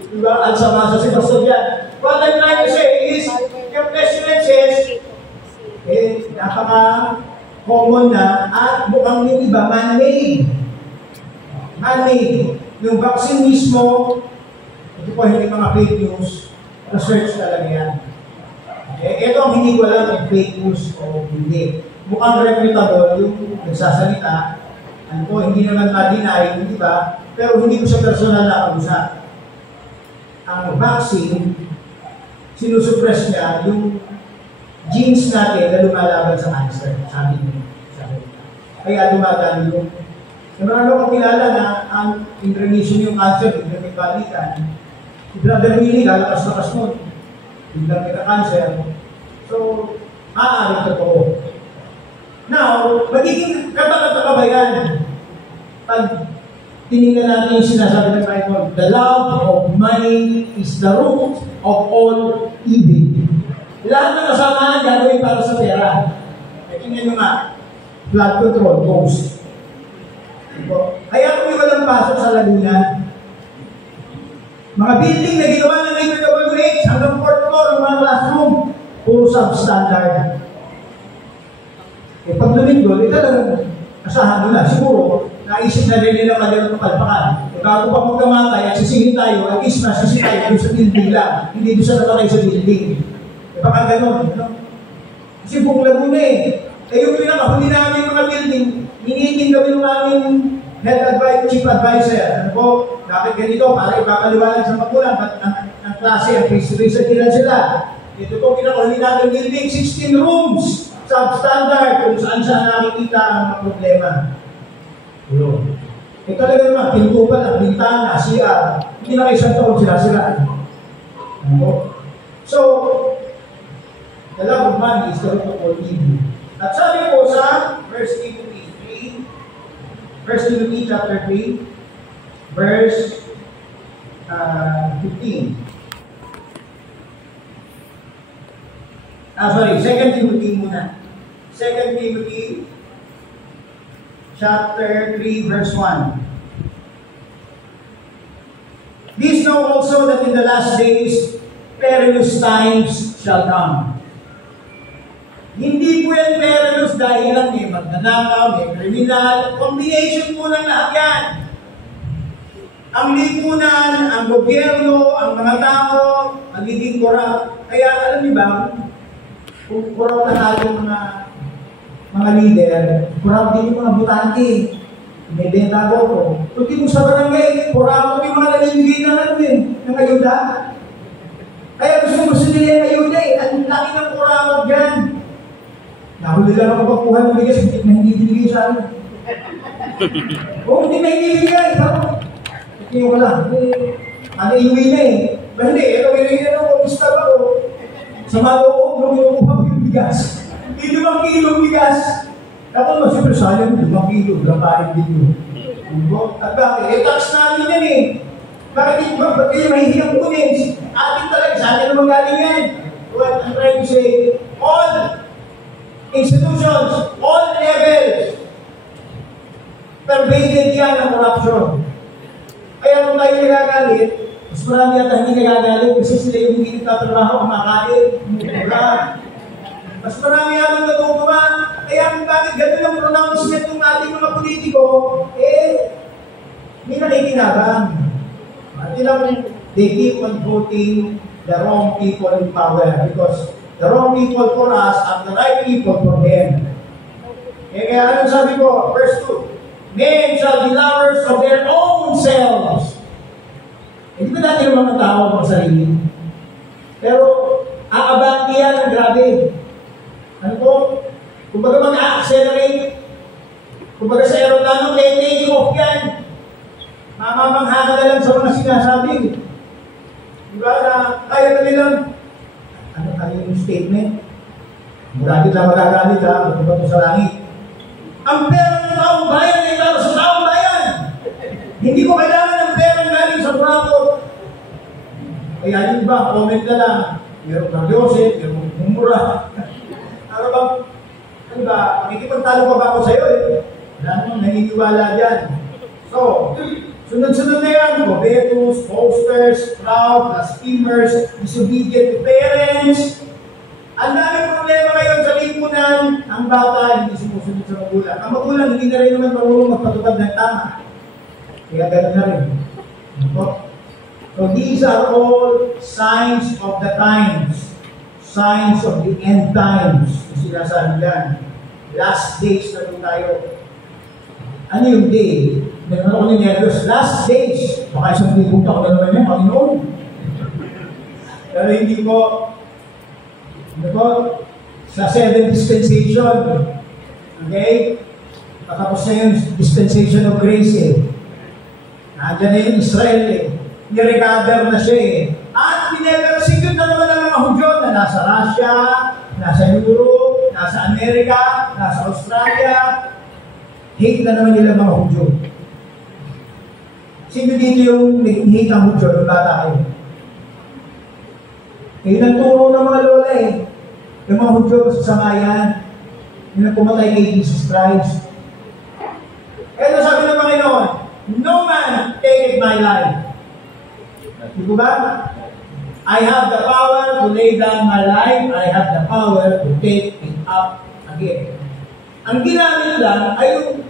Diba? At sa si Pastor yan. What I'm trying to say is, yung pestilences, napaka-common na at mukhang yung iba, man-made. Man-made. Yung vaccine mismo, ito po hindi mga fake news, research talaga yan. Ito ang hindi ko alam kung fake news o hindi. Mukhang reputable yung nagsasalita. Ano po, hindi naman ma-deny, hindi ba? Pero hindi ko sa personal na pag-usap. Ang vaccine, sinusuppress niya yung genes natin na lumalaban sa cancer, sabi niya. Kaya dumadaan yung marami akong kilala na ang in-remission yung cancer, biglang may balikan. Si Brother Willie, lalakas-lakas mo. Biglang may cancer. So, maaaring totoo. Now, magiging katakataka ba yan? Pag tinignan natin yung sinasabi ng Bible, the love of money is the root of all evil. Lahat ng kasamaan gagawin para sa pera. Tingnan nyo nga, blood control, ghost. Kaya kung walang pasok sa Laguna, mga building na ginawa ng IWH hanggang 4th floor ng mga classroom, puro substandard. Pag lumindol, talagang asahan nila. Siguro, naisip na rin nila kanilang kapalpakan. Bago pa magkamatay at sisingin tayo, at least masisingin tayo doon sa building lang. Hindi doon sa natakay sa building. Baka ganun. Kasi buong Laguna yung pinakahuli namin mga building, hinihiting kami ng aming chief advisor. Bakit ganito? Para ipapaliwanag sa magulang. Ang klase, ang face-to-face at sila. Ito po pinakahuli namin building, 16 rooms. Substandard kung saan nakikita ang mga problema. Talaga naman, pinto pa lang, bintana, CR. Hindi na kayo isang taon sila. So, the love of money is the root of all evil. At sabi po sa 1 Timothy 3, 1 Timothy chapter 3, verse 15. 2 Timothy muna. 2 Timothy chapter 3, verse 1. This know also that in the last days, perilous times shall come. Hindi po yan perilous dahil lang may magnanakaw, may kriminal, combination po ng lahat yan. Ang lipunan, ang gobyerno, ang mga tao, magiging corrupt. Kaya alam niyo ba, kung corrupt na natin mga leader, corrupt din yung mga butante. May benta ko. Kung di mo sa barangay, corrupt yung mga nalimigay ng ayuda. Kaya gusto nila yung ayuda Ang laki ng corrupt dyan. Nahuli lang ako pagkuha ng bigas, na hindi binigay sa akin. Hindi na hindi binigay. Tingin ko lang. Iuwi na Hindi, binigyan ako, gusto ako. Sa maloob, luminukuha ko yung bigas. 5 kilo bigas. Ako siyempre sayang, 5 kilo, lapain din yun. At bakit? Tax namin yan Bakit kayo mahihiyang kunin? Atin talaga, sa atin naman galing yan. What I'm trying to say, all institutions, all levels, pervaded yan ng corruption. Kaya kung tayo nagagalit, mas marami yata hindi nagagalit kasi sila yung hindi nagtatrabaho, kumakain, mas marami yata natutuwa. Kaya kung bakit ganun ang pronouncement ng ating mga politiko, hindi nakikinabang. They keep on voting the wrong people in power because the wrong people for us are the right people for them. Kaya anong sabi ko? Verse 2. Men shall be lovers of their own selves. Hindi ba natin yung mga tao mga sarili? Pero, aabante yan ang grabe. Ano po? Kumbaga mag-accelerate. Kumbaga sa aeroplano, take off yan. Mamamangha ka na lang sa mga sinasabi. Diba na, kaya na nilang, ano yung statement? Muragit lang magagalit magpunta ko sa langit. Ang pera ng taong bayan ay para sa taong bayan. Hindi ko kailangan ng pera galing sa Bravo. Kaya yun ba, comment na lang. Meron kang Joseph, meron kang mumura. Ano ba, makikipagtalo pa ba ako sa'yo Wala namang naniniwala dyan. So, sunod-sunod na yan, bobetos, posters, proud, blasphemers, disobedient to parents. Ang daming problema ngayon sa lipunan, ang bata hindi sumusunod sa magulang. Ang magulang hindi na rin naman marunong magpatupad ng tama. Kaya gano'n na rin. So these are all signs of the times. Signs of the end times. Yung sinasabi yan. Last days na rin tayo. Ano yung day? Meron ako ni Nervous. Last days. Baka isang punta ko na naman yan. Panginoon. Pero hindi ko. Ano po? Sa 7th dispensation. Okay? Patapos na yung dispensation of grace Nandiyan na yung Israel Niregather na siya At pinepersecute na naman ang mga Hudyo na nasa Russia, nasa Europe, nasa Amerika, nasa Australia. Hate na naman nila mga Hudyo. Sino dito yung hate ang Hudyo ng bata kayo? Nagturo ng mga lola Yung mga Hudyo sa samayan, yung nagpumatay kay Jesus Christ. Kaya sabi ng mga man taketh my life. Di ba? I have the power to lay down my life. I have the power to take it up again. Ang ginamit lang ay yung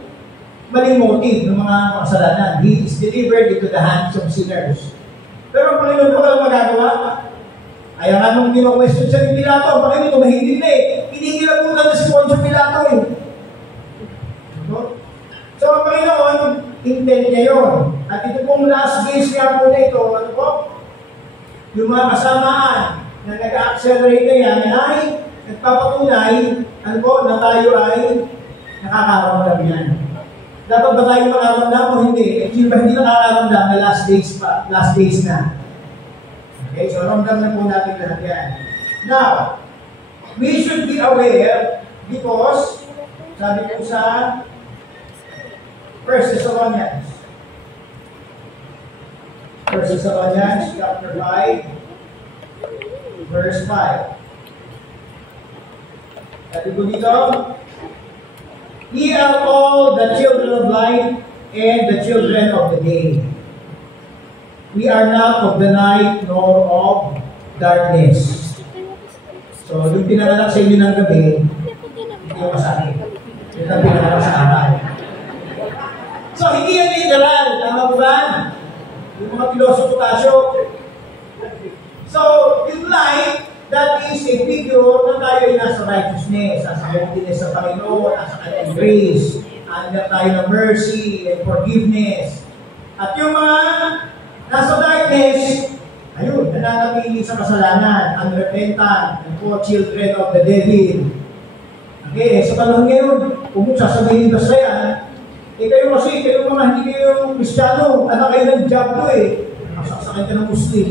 maling motive ng mga makasalanan. He is delivered into the hands of sinners. Pero ang Panginoon ko walang magagawa. Kaya nga nung kino-question siya ni Pilato, ang Panginoon tumahimik na eh. Kinikilabutan na si Poncio Pilato eh. So ang Panginoon, intent niya yun. At ito pong last days niya po na ito, ano po? Yung mga kasamaan na nag-accelerate na yan ay nagpapatunay, ano po, na tayo ay nakakaramdam yan. Dapat ba tayo makaramdam o hindi? Actually ba hindi nakakaramdam na last days na? Okay, so ramdam na po natin lahat yan. Now, we should be aware because, sabi ko sa 1 Thessalonians. 1 Thessalonians chapter 5, verse 5. Sabi ko dito, ye are all the children of light and the children of the day. We are not of the night nor of darkness. So, yung pinanganak sa inyo ng gabi, hindi yung masakit. Yung pinanganak sa araw. So, hindi yan literal. Tama ba ba? Yung mga pilosopo tasyo. So, yung light, that is a figure na tayo ay nasa righteousness, nasa holiness sa Panginoon, nasa kanyang grace, under tayo ng mercy and forgiveness. At yung mga nasa darkness, ayun, nananatili sa kasalanan, unrepentant, and po, children of the devil. Okay, sa panahon ngayon, kung sasabihin ba sa yan, kayo kasi, kayo mga hindi kayo Kristiyano, anak kayo ng Diablo eh. Masaksakin ka ng Muslim.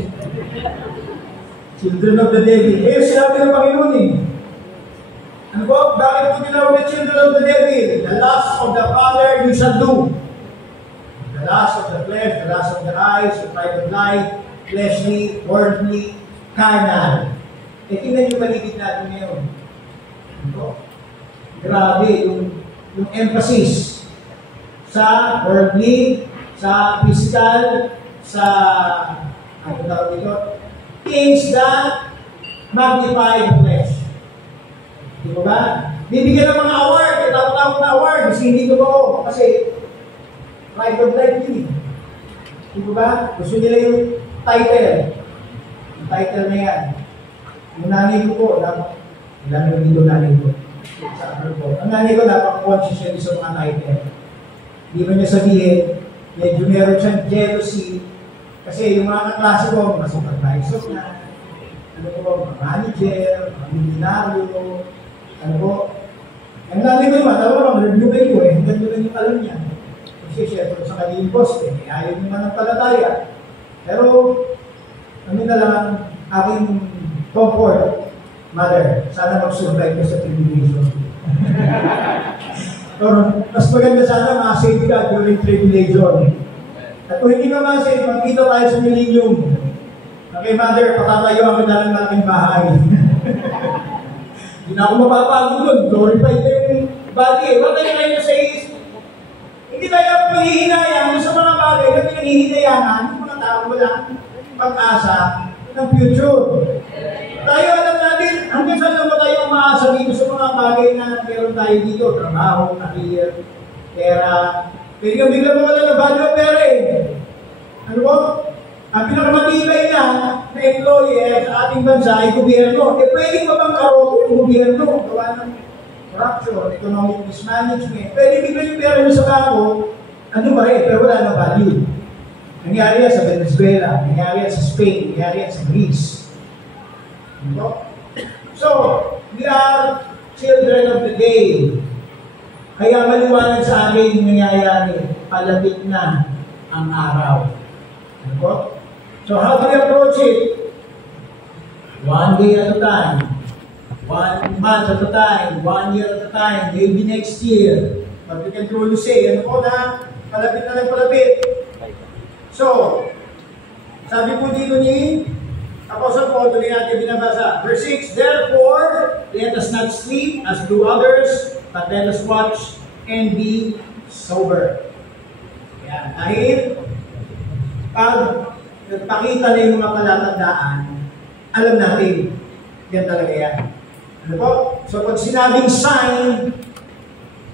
Children of the devil. Eh, sinabi ng Panginoon eh. Ano po? Bakit po tinawag na children of the devil? The lust of the father you shall do. The lust of the flesh, the lust of the eyes, the pride of life, fleshly, worldly, carnal. Eh, tingnan yung paligid natin ngayon. Ano po? Grabe, yung emphasis sa worldly, sa physical, sa ano tawag dito? Things that magnify the flesh. Di ba? Bibigyan ng mga award, tapos na award, kasi hindi ko ba kasi pride of life yun. Di ba? Gusto nila yung title. Yung title na yan. Yung nanay ko po, ilan yung dito nanay ko. Sa ano po. Ang nanay ko, napaka-conscious yan sa mga title. Hindi ba niya sabihin, medyo meron siyang jealousy, kasi yung mga kaklase ko, mga supervisor na, ano po, mga manager, mga milinaryo, ano po. Ang nanay ko naman, alam mo lang, review ko eh, hanggang doon yung alam niya. Kasi syempre sa kanyang boss, eh, ayaw naman ng palataya. Pero, ano na lang, aking comfort, mother, sana mag-survive ka sa tribulation. Or, mas maganda sana ma-save ka during tribulation. At kung hindi ka ma-save, magkita tayo sa millennium. Okay, mother, patatayo ang kadalang malaking bahay. Hindi na ako mapapagod doon. Glorified na yung body. Wala tayo kayo sa is. Hindi tayo panghihinayang sa mga bagay na pinanghihinayangan yung mga tao walang pag-asa ng future. Tayo alam natin, hanggang saan naman tayo umaasa dito sa mga bagay na meron tayo dito, trabaho, career, pera. Pwede kang bigla mawala ng value of pera eh. Ano po? Ang pinakamatibay na employee sa ating bansa ay gobyerno. Eh pwede pa bang karoto yung gobyerno? Gawa ng corruption, economic mismanagement. Pwede bigla yung pera nyo sa bako, ano ba eh, pero wala na value. Nangyari yan sa Venezuela, nangyari yan sa Spain, nangyari yan sa Greece. So, we are children of the day. Kaya maliwanag sa akin yung nangyayari, palapit na ang araw. Ano po? So, how do we approach it? One day at a time. 1 month at a time. 1 year at a time. Maybe next year. But we can truly say, ano po na, palapit na lang palapit. So, sabi po dito ni Apostle Paul, tuloy natin binabasa. Verse 6, therefore, let us not sleep as do others, but let us watch and be sober. Yan. Dahil, Pag nagpakita na yung mga palatandaan, alam natin, yan talaga yan. Ano po? So pag sinabing sign,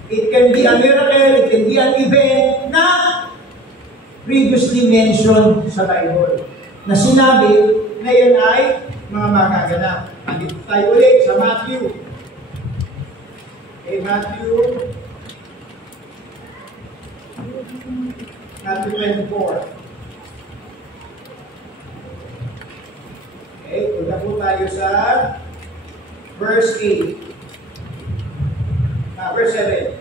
it can be a miracle, it can be an event na previously mentioned sa Bible. Na sinabi na yan ay mga magaganap. Andito tayo ulit sa Matthew. Okay, Matthew 24. Okay, punta po tayo sa verse 8. Verse 7.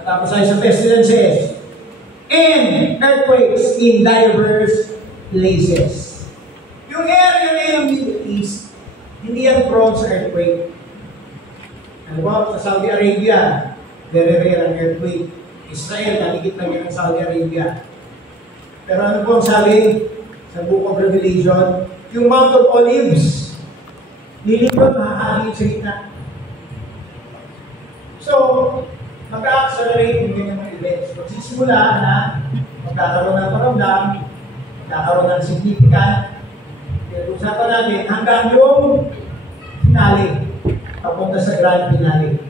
Natapos tayo sa pestilences and earthquakes in diverse places. Yung area na yung Middle East, hindi yan prone sa earthquake. Ano ba? Sa Saudi Arabia, very rare ang earthquake. Israel, naligit lang yan ng Saudi Arabia. Pero ano po ang sabi sa Book of Revelation? Yung Mount of Olives, lilipot, mahahagin sa gitna. So, mag-accelerate yung ganyan mga events. Magsisimula na magkakaroon ng paramdam, magkakaroon ng significant. Kaya usapan natin hanggang yung finale, papunta sa grand finale.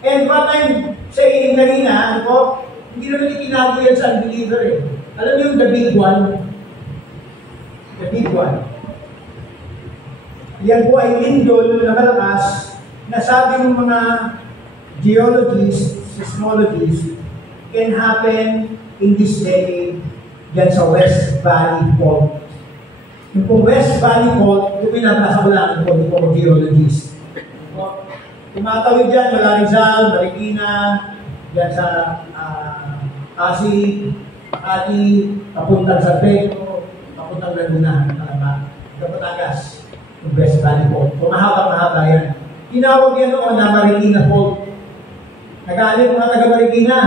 And what I'm saying kanina, ano po, hindi naman itinago yan sa unbeliever eh. Alam niyo yung the big one? The big one. Yan po ay lindol na malakas na sabi ng mga geologists, seismologists, can happen in this decade dyan sa West Valley Fault. Yung po West Valley Fault, yung pinabasa ko lang po ng geologists. Tumatawid dyan, wala Rizal, Marikina, dyan sa Pasig, Ati, papuntang sa Pedro, papuntang Laguna, Batangas, yung West Valley Fault. Mahaba-mahaba yan. Tinawag yan noon na Marikina Fault. Nagalit mga taga-Marikina.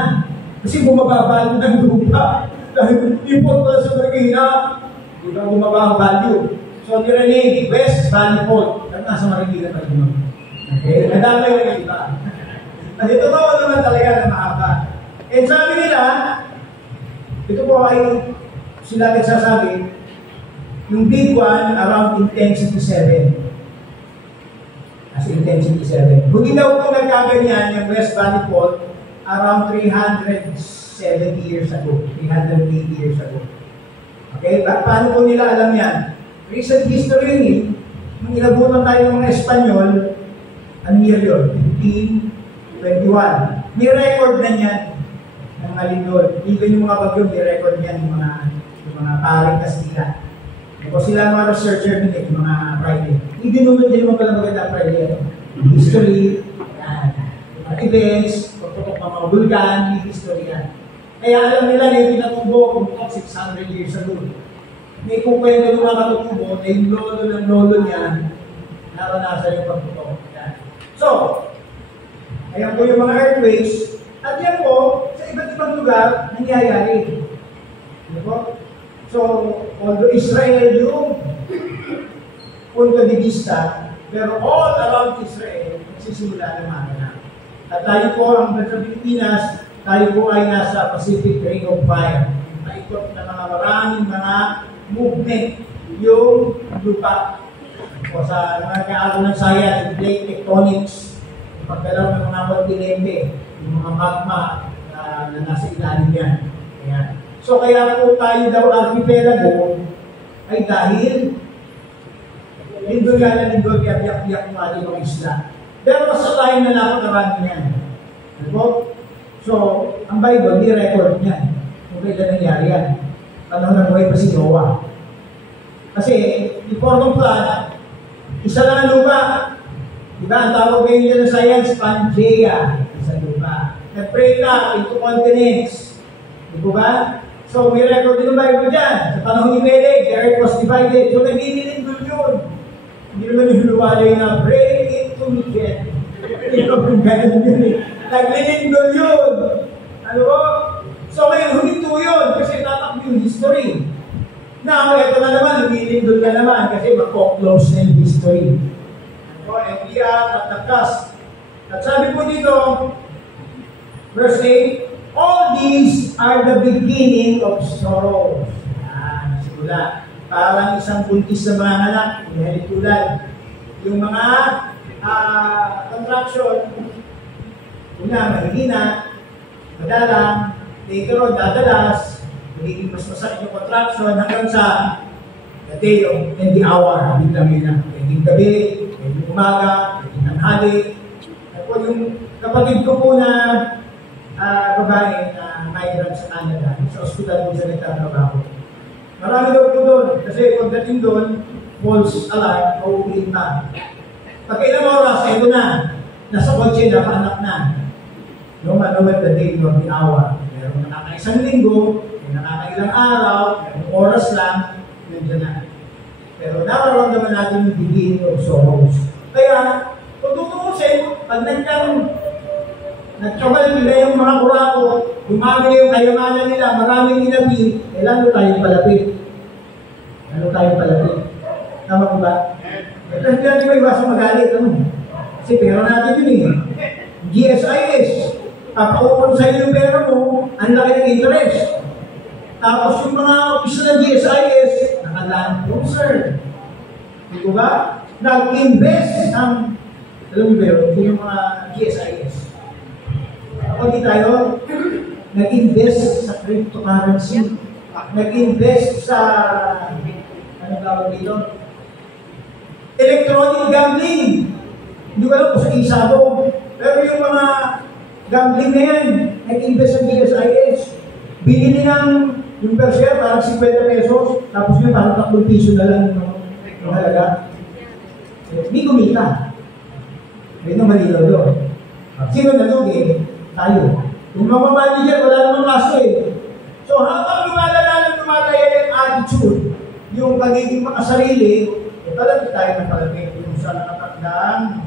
Kasi bumababa ng lupa. Dahil import pa sa Marikina, di ba bumaba ang value. So, nirene, West Valley Fault. At nasa Marikina pa rin. Okay? Nadamay na yung iba. At ito totoo naman talaga na mahaba. And sabi nila, ito po ay sila nagsasabi, yung big one around intensity 7. As intensity 7. Hindi daw ito nagkaganyan yung West Valley Fault around 370 years ago. 380 years ago. Okay? Paano po nila alam yan? Recent history yun eh. Nung ilabutan tayo ng mga Espanyol, anong year yun? 1521. May record na yan ng mga lindol. Even yung mga bagyo, may record yan yung mga paring Kastila. Kung sila mga researcher nila, yung mga writing. Idinulod din naman pala maganda Friday. History, mga events, pagputok ng mga vulkan, history yan. Kaya alam nila na yung pinatubo kung 600 years ago. May kukwento ng mga katutubo na yung lolo ng lolo niya naranasan yung pagputok. So, ayan po yung mga earthquakes. At yan po, sa iba't ibang lugar, nangyayari. Ano po? So, although Israel yung punto de vista, pero all around Israel, nagsisimula ng mga na. At tayo po, ang sa Pilipinas, tayo po ay nasa Pacific Ring of Fire. Naikot na mga maraming mga movement yung lupa. O sa mga kaaro ng science, plate tectonics, yung paggalaw ng mga kontinente, yung mga magma na nasa ilalim yan. Ayan. So kaya po tayo daw archipelago ay dahil lindol nga na lindol kaya biyak-biyak yung ating mga isla. Pero sa time na napakarami yan. Ano po? So, ang Bible, may record niyan. Kung kailan nangyari yan. Panahon ng buhay pa si Noah. Kasi, before ng flood, isa lang ang lupa. Diba? Ang tawag ngayon dyan ng science, Pangea. Isa lupa. Nag-break up into continents. Diba ba? So, may record din ng Bible dyan. Sa panahon ni Peleg, the earth was divided. So, nagninilindol yun. Hindi naman yung luwalay na break into weekend. Hindi naman ganun yun eh. Nagninilindol yun. Ano po? So, ngayon, huminto yun kasi tatakbo yung history. Now, ito na naman, nagninilindol ka naman kasi mag-close na yung history. Ano po? And we are at the cusp. At sabi po dito, verse 8, all these are the beginning of sorrows. Siguro parang isang buntis na mga anak, dahil tulad. Yung mga contraction, una, mahihina, madalang, later on, dadalas, magiging mas masakit yung contraction hanggang sa the day of and the hour, pwedeng gabi, pwedeng umaga, pwedeng tanghali. At po yung kapatid ko po na babae na migrant sa Canada, sa hospital po siya nagtatrabaho. Marami daw po doon, kasi pagdating doon, false alarm, mauulit na. Pag ilang oras, ito na, nasa kotse na, paanak na. No matter the day or the hour. Pero nakakaisang linggo, nakakailang araw, merong oras lang, nandiyan na. Pero nararamdaman natin yung beginning of sorrows. Kaya, kung tutuusin, pag nagkabal nila yung mga kurako, dumami yung kayamanan nila, maraming inabi, lalo tayong palapit. Lalo tayong palapit. Tama ko ba? Ito hindi natin may iwasang magalit. Kasi pera natin yun GSIS. Papaupon sa iyo yung pera mo, ang laki ng interest. Tapos yung mga official ng GSIS, nakalaan po, sir. Hindi ko ba? Nag-invest ng, alam mo ba yun, yung mga GSIS. Ako di tayo, nag-invest sa cryptocurrency. Nag-invest sa, ano tawag dito? Electronic gambling. Hindi ko alam kung sa isabong. Pero yung mga gambling na yan, nag-invest sa GSIS. Binili ng yung per share, parang 50 pesos, tapos yun parang 3 piso na lang yung halaga. Hindi kumita. Yun ang malinaw doon. Sino nalugi? Tayo. Yung mga manager, wala namang kaso So habang lumalala yung attitude, yung pagiging makasarili, talaga tayo ng palapit yung sa nakatandang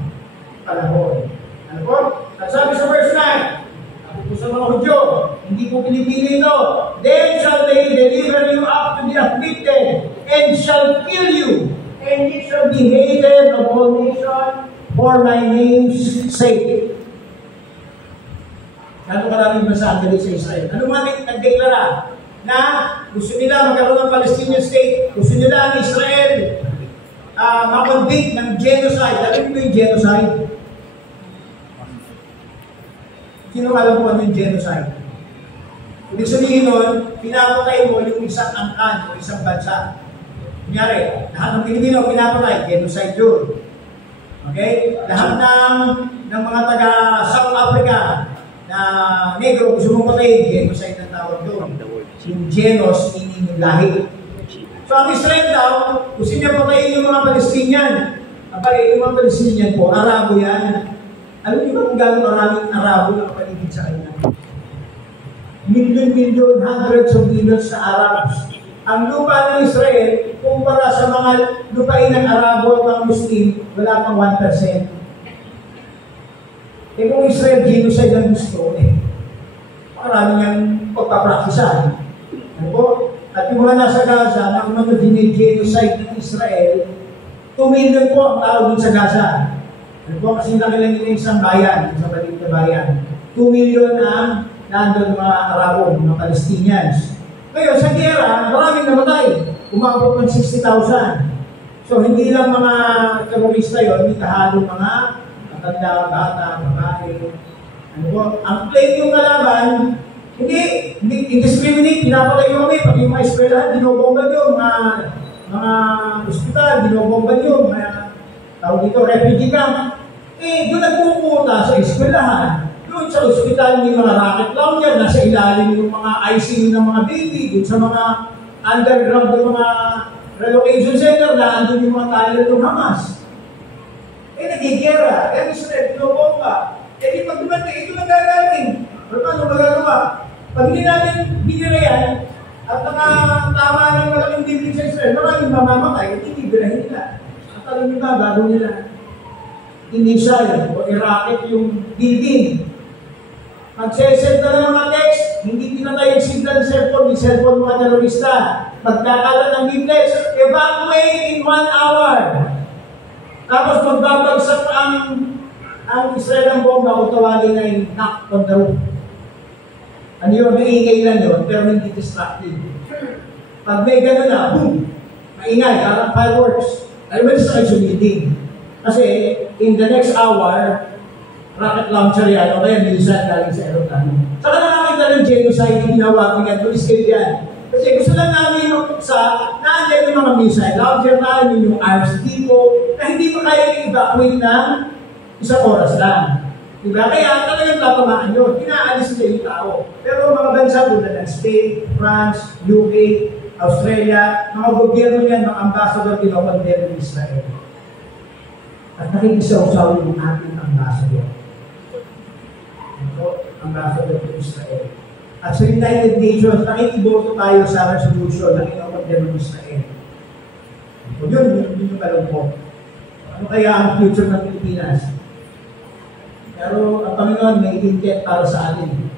panahon. Ano po? At sabi sa verse 9, ako sa mga Hudyo, hindi po pinipili ito. Then shall they deliver you up to the afflicted, and shall kill you, and ye shall be hated of all nations for my name's sake. Ano maraming masabi sa Israel? Ano man nagdeklara na gusto nila magkaroon ng Palestinian state, gusto nila ang Israel makonvict ng genocide. Alam mo yung genocide? Sino alam mo ano yung genocide? Ibig sabihin nun, pinapatay mo yung isang angkan o isang bansa. Kunyari, lahat ng Pilipino pinapatay, genocide yun. Okay? Lahat ng mga taga South Africa na negro, gusto mong patay, genocide ang tawag doon. Yung genos, meaning yung lahi. So ang Israel daw, gusto niya patayin yung mga Palestinian. Yung mga Palestinian po, Arabo yan. Alam niyo ba kung gano'ng maraming Arabo na kapaligid sa kanya? Milyon-milyon, hundreds of millions na Arabs. Ang lupa ng Israel, kumpara sa mga lupain ng Arabo at mga Muslim, wala pang 1%. Kung Israel genocide ang gusto, marami niyang pagpaprakisan. Ano po? At yung mga nasa Gaza, na umano genocide ng Israel, 2 million po ang tao dun sa Gaza. Ano po? Kasi nakilang nila isang bayan, isang maliit na bayan. 2 million ang nandun mga Arabo, mga Palestinians. Ngayon, sa gera, maraming namatay. Umabot ng 60,000. So, hindi lang mga terorista yun, hindi kahalo mga matanda, bata, babae. Ano po? Ang claim yung kalaban, hindi indiscriminate, pinapalay yung kami, pati yung mga eskwelahan, binobomba nyo, mga ospital, binobomba nyo, tawag dito, refugee camp. Doon nagpupunta sa eskwelahan, doon sa ospital yung mga rocket launcher, nasa ilalim yung mga ICU ng mga baby, doon sa mga underground yung mga relocation center, doon yung mga tayo ng Hamas. Nagigera, Israel, binobomba. Di pag dumating, ito lang gagawin. Pero paano magagawa? Pag hindi natin binira yan, at tama ng malaking bibig sa Israel, maraming mamamatay, hindi bibirahin nila. At alam nyo ba, bago nila inisal o i-rocket yung building. Magsesend na ng mga text, hindi pinatay yung signal ng cellphone, yung cellphone mga terorista. Magkakalat ng biblex, evacuate in 1 hour. Tapos magbabagsak ang Israel ng bomba o tawagin na yung knock on the roof. Ano yun, maingay lang yun, pero hindi destructive. Pag may gano'n na, boom! maingay, parang fireworks. Ay, well, sa kayo meeting. Kasi, in the next hour, rocket launcher yan, o kaya missile galing sa aeroplano. Saka nakakita ng genocide, ginawa, tingnan, police kayo yan. Kasi gusto lang namin yung na-andyan yung mga missile, launcher namin yung arms depot, na hindi pa kaya i-evacuate ng isang oras lang. Diba? Kaya talagang tapamaan yun. Pinaalis nila yung tao. Pero mga bansa tulad ng Spain, France, UK, Australia, mga gobyerno yan, mga ambassador, pinakondemn ng Israel. At nakikisaw-saw yung ating ambassador. Ito, ambassador ng Israel. At sa United Nations, nakikiboto tayo sa resolution na pinakondemn ng Israel. So, yun yung malungkot. Ano kaya ang future ng Pilipinas? Pero ang Panginoon may intent para sa atin.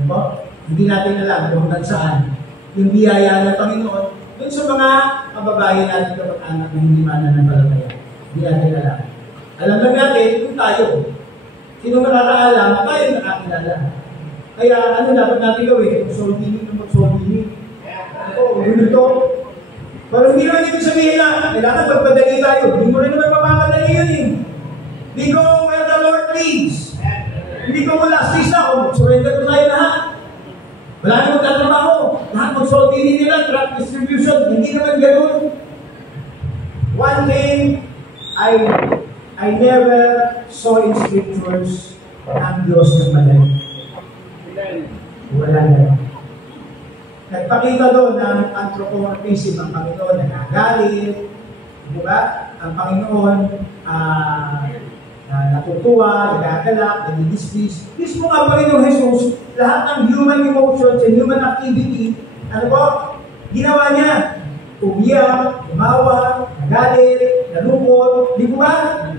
Ano? Hindi natin alam kung hanggang saan. Yung biyaya ng Panginoon, dun sa mga kababayan natin kapag-anak na hindi mananampalataya. Hindi natin alam. Alam lang natin kung tayo. Sino nakakaalam, tayo nakakilala. Kaya ano dapat natin gawin? Mag-solving ng mag-solving. Oo, yun ito. Pero hindi naman ibig sabihin na, kailangan pagpadali tayo. Hindi mo rin naman mapapadali yun eh. We go where the Lord leads. Hindi ko mo last days na, surrender ko tayo lahat. Wala naman tatrabaho. Lahat mag-solving nila, truck distribution. Hindi naman ganoon. One thing, I never saw in scriptures ang Diyos ng madali. Wala na. Nagpakita doon ng anthropomorphism ang Panginoon na nagalit. Di ba? Ang Panginoon natutuwa, nagagalak, nagdi-displease. Mismo nga Panginoon Jesus, lahat ng human emotions and human activity, ano po? Ginawa niya. Umiyak, umawa, nagalit, nalungkot. Di ba?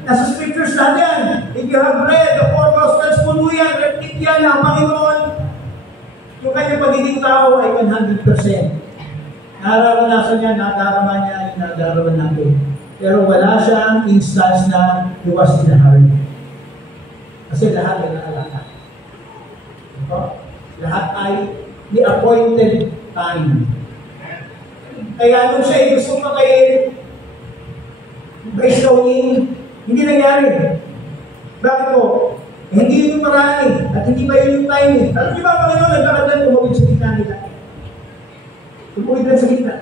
Nasa scriptures lahat yan. If you have read the four Gospels, puno yan, repeat yan ng Panginoon. Yung kanyang pagiging tao ay 100%. Nararanasan niya, nadarama niya, yung nadarama natin. Pero wala siyang instance na he was in a hurry. Kasi lahat ay naalala. Lahat ay the appointed time. Kaya nung siya gusto patayin by stoning, hindi nangyari. Bakit po? Hindi yun yung marami at hindi ba yun yung time eh. Alam niyo ba, Panginoon, nagkakadlan tumawid sa gitna nila. Tumawid lang sa gitna.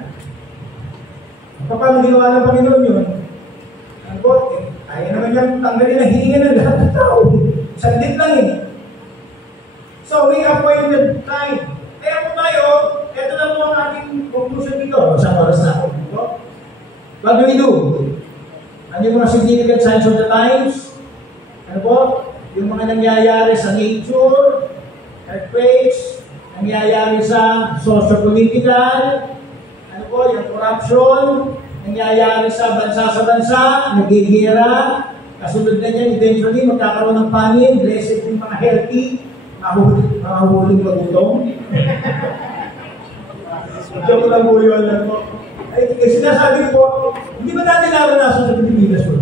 Paano ginawa ng Panginoon yun? Ano po? Kaya naman niyang tanggalin na hininga ng lahat ng tao. Sandit lang eh. So, we appointed time. Kaya po tayo, ito na po ang ating conclusion dito. Isang oras na ako. What do we do? Ano yung mga significant signs of the times? Ano po? Yung mga nangyayari sa nature, earthquakes, nangyayari sa socio-political, ano po, yung corruption, nangyayari sa bansa, nagigira, kasunod na yan, eventually, magkakaroon ng panin, blessed yung mga healthy, mahuhuling magutong. Joke lang po yun. Ay, sinasabi ko, hindi ba natin naranasan sa Pilipinas po?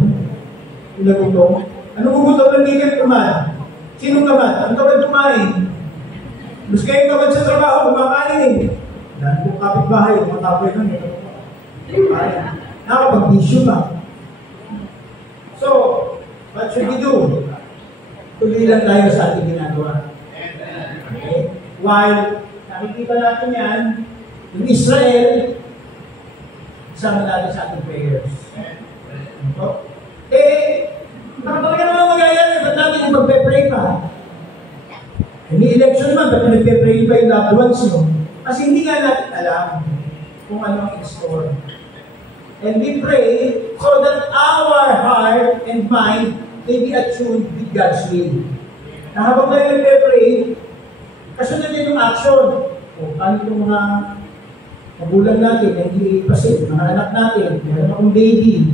Yung nagutong? Ano gugutom ng hindi kayo kumain? Sinong tamad? Ang tamad kumain? Mas kayo tamad sa trabaho, kumakain eh. Dahil kung kapitbahay, matapoy nun eh. Nakapag-issue ka. So, what should we do? Tuloy lang tayo sa ating ginagawa. Okay? While nakikita natin yan, yung Israel, isama natin sa ating prayers. Nakatalaga naman magyayari, ba't natin yung magpe-pray pa? May election naman, ba't nagpe-pray pa yung loved ones nyo? Kasi hindi nga natin alam kung ano ang in-store. And we pray so that our heart and mind may be attuned with God's will. Na habang tayo nagpe-pray, kasunod din yung action. O paano itong mga magulang natin, hindi ipasin, mga anak natin, meron akong baby.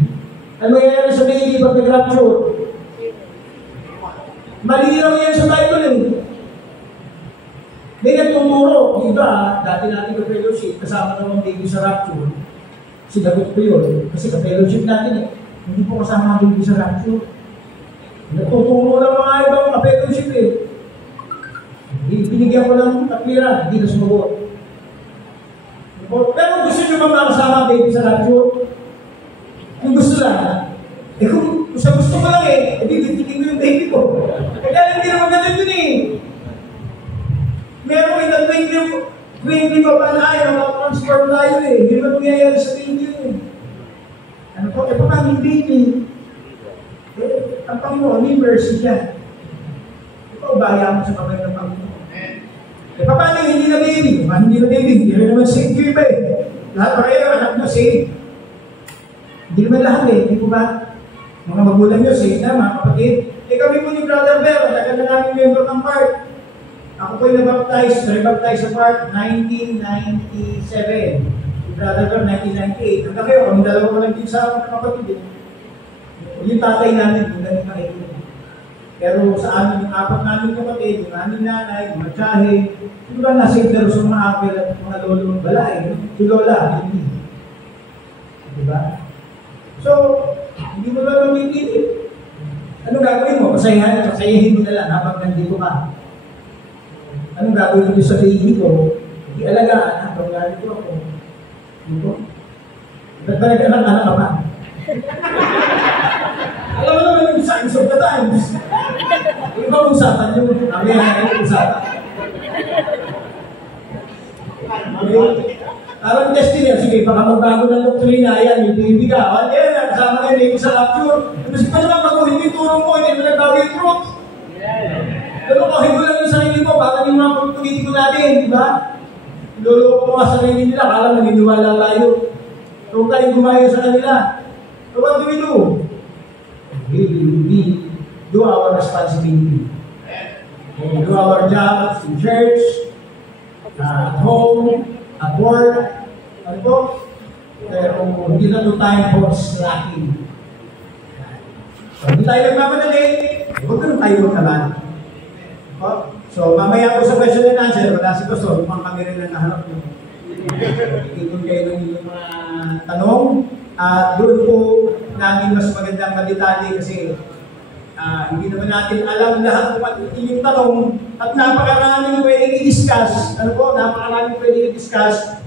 Ano mangyayari sa baby pag nag-rapture? Malinaw yan sa Bible eh. May nagtuturo, iba, dati natin ka fellowship, kasama naman baby sa rapture. Sinagot ko yun, kasi ka-fellowship natin eh. Hindi po kasama baby sa rapture. Nagtuturo lang mga ibang ka-fellowship eh. Binigyan ko ng kapira, hindi na sumagot. Pero gusto nyo ba makasama baby sa rapture? Yung gusto lang. Kung sa gusto ko lang titigin ko yung baby ko. Kaya hindi naman ganun yun Meron na 20 pa pa na ayaw, transform tayo Hindi naman nangyayari sa baby Ano po? Paano yung baby? Ang Panginoon, may mercy siya. Ikaw, bahaya mo sa kamay ng Panginoon. Paano yung hindi na baby? Hindi rin naman saved yung iba Lahat pareho, anak nyo saved. Hindi naman lahat di po ba? Mga magulang nyo saved na, mga kapatid. Kami po ni Brother Bell, tagal na namin member ng park. Ako po'y nabaptize sa park 1997. Si Brother Bell, 1998. Hanggang kayo, kami dalawa ko lang din sa mga kapatid Yung tatay namin, yung ganun makikita. Pero sa amin, yung apat namin kapatid, yung aming nanay, yung mga tsahe, yung ba nasa intero sa mga apel at mga lolo, balay, si Lola, hindi. Diba? So, hindi mo lang mamipili. Anong gagawin mo? Pasayahin mo na lang habang nandito ka. Anong gagawin mo sa baby ko? Hindi alagaan habang nandito ako. Diba? Ba't ba nag-anak ka pa? Alam mo naman yung signs of the times. Ibang usapan yun. Kami ang usapan. Parang destiny. Sige, baka magbago ng doktrina. Ayan, yung baby ka. Ayan, kasama na yung baby sa rapture. Kasi pa naman baguhin yung turong mo. Hindi mo nagbago yung truth. Pero kahin mo lang yung sarili mo. Baka yung mga politiko natin, di ba? Luloko mo nga sarili nila. Kala naniniwala tayo. Kung tayo gumaya sa kanila. So what do we do? We do our responsibility. We do our job in church, at home, at work. Ano po? Pero hindi na ito time for slacking. So, hindi tayo nagmamadali. Huwag ka tayo magkaban. So, mamaya po sa question and answer, wala si Pastor, kung kami rin ang nahanap nyo. Ikikon kayo ng inyong mga tanong. At doon po namin mas magandang madetali kasi hindi naman natin alam lahat kung inyong tanong at napakaraming pwedeng i-discuss. Ano po? Napakaraming pwedeng i-discuss.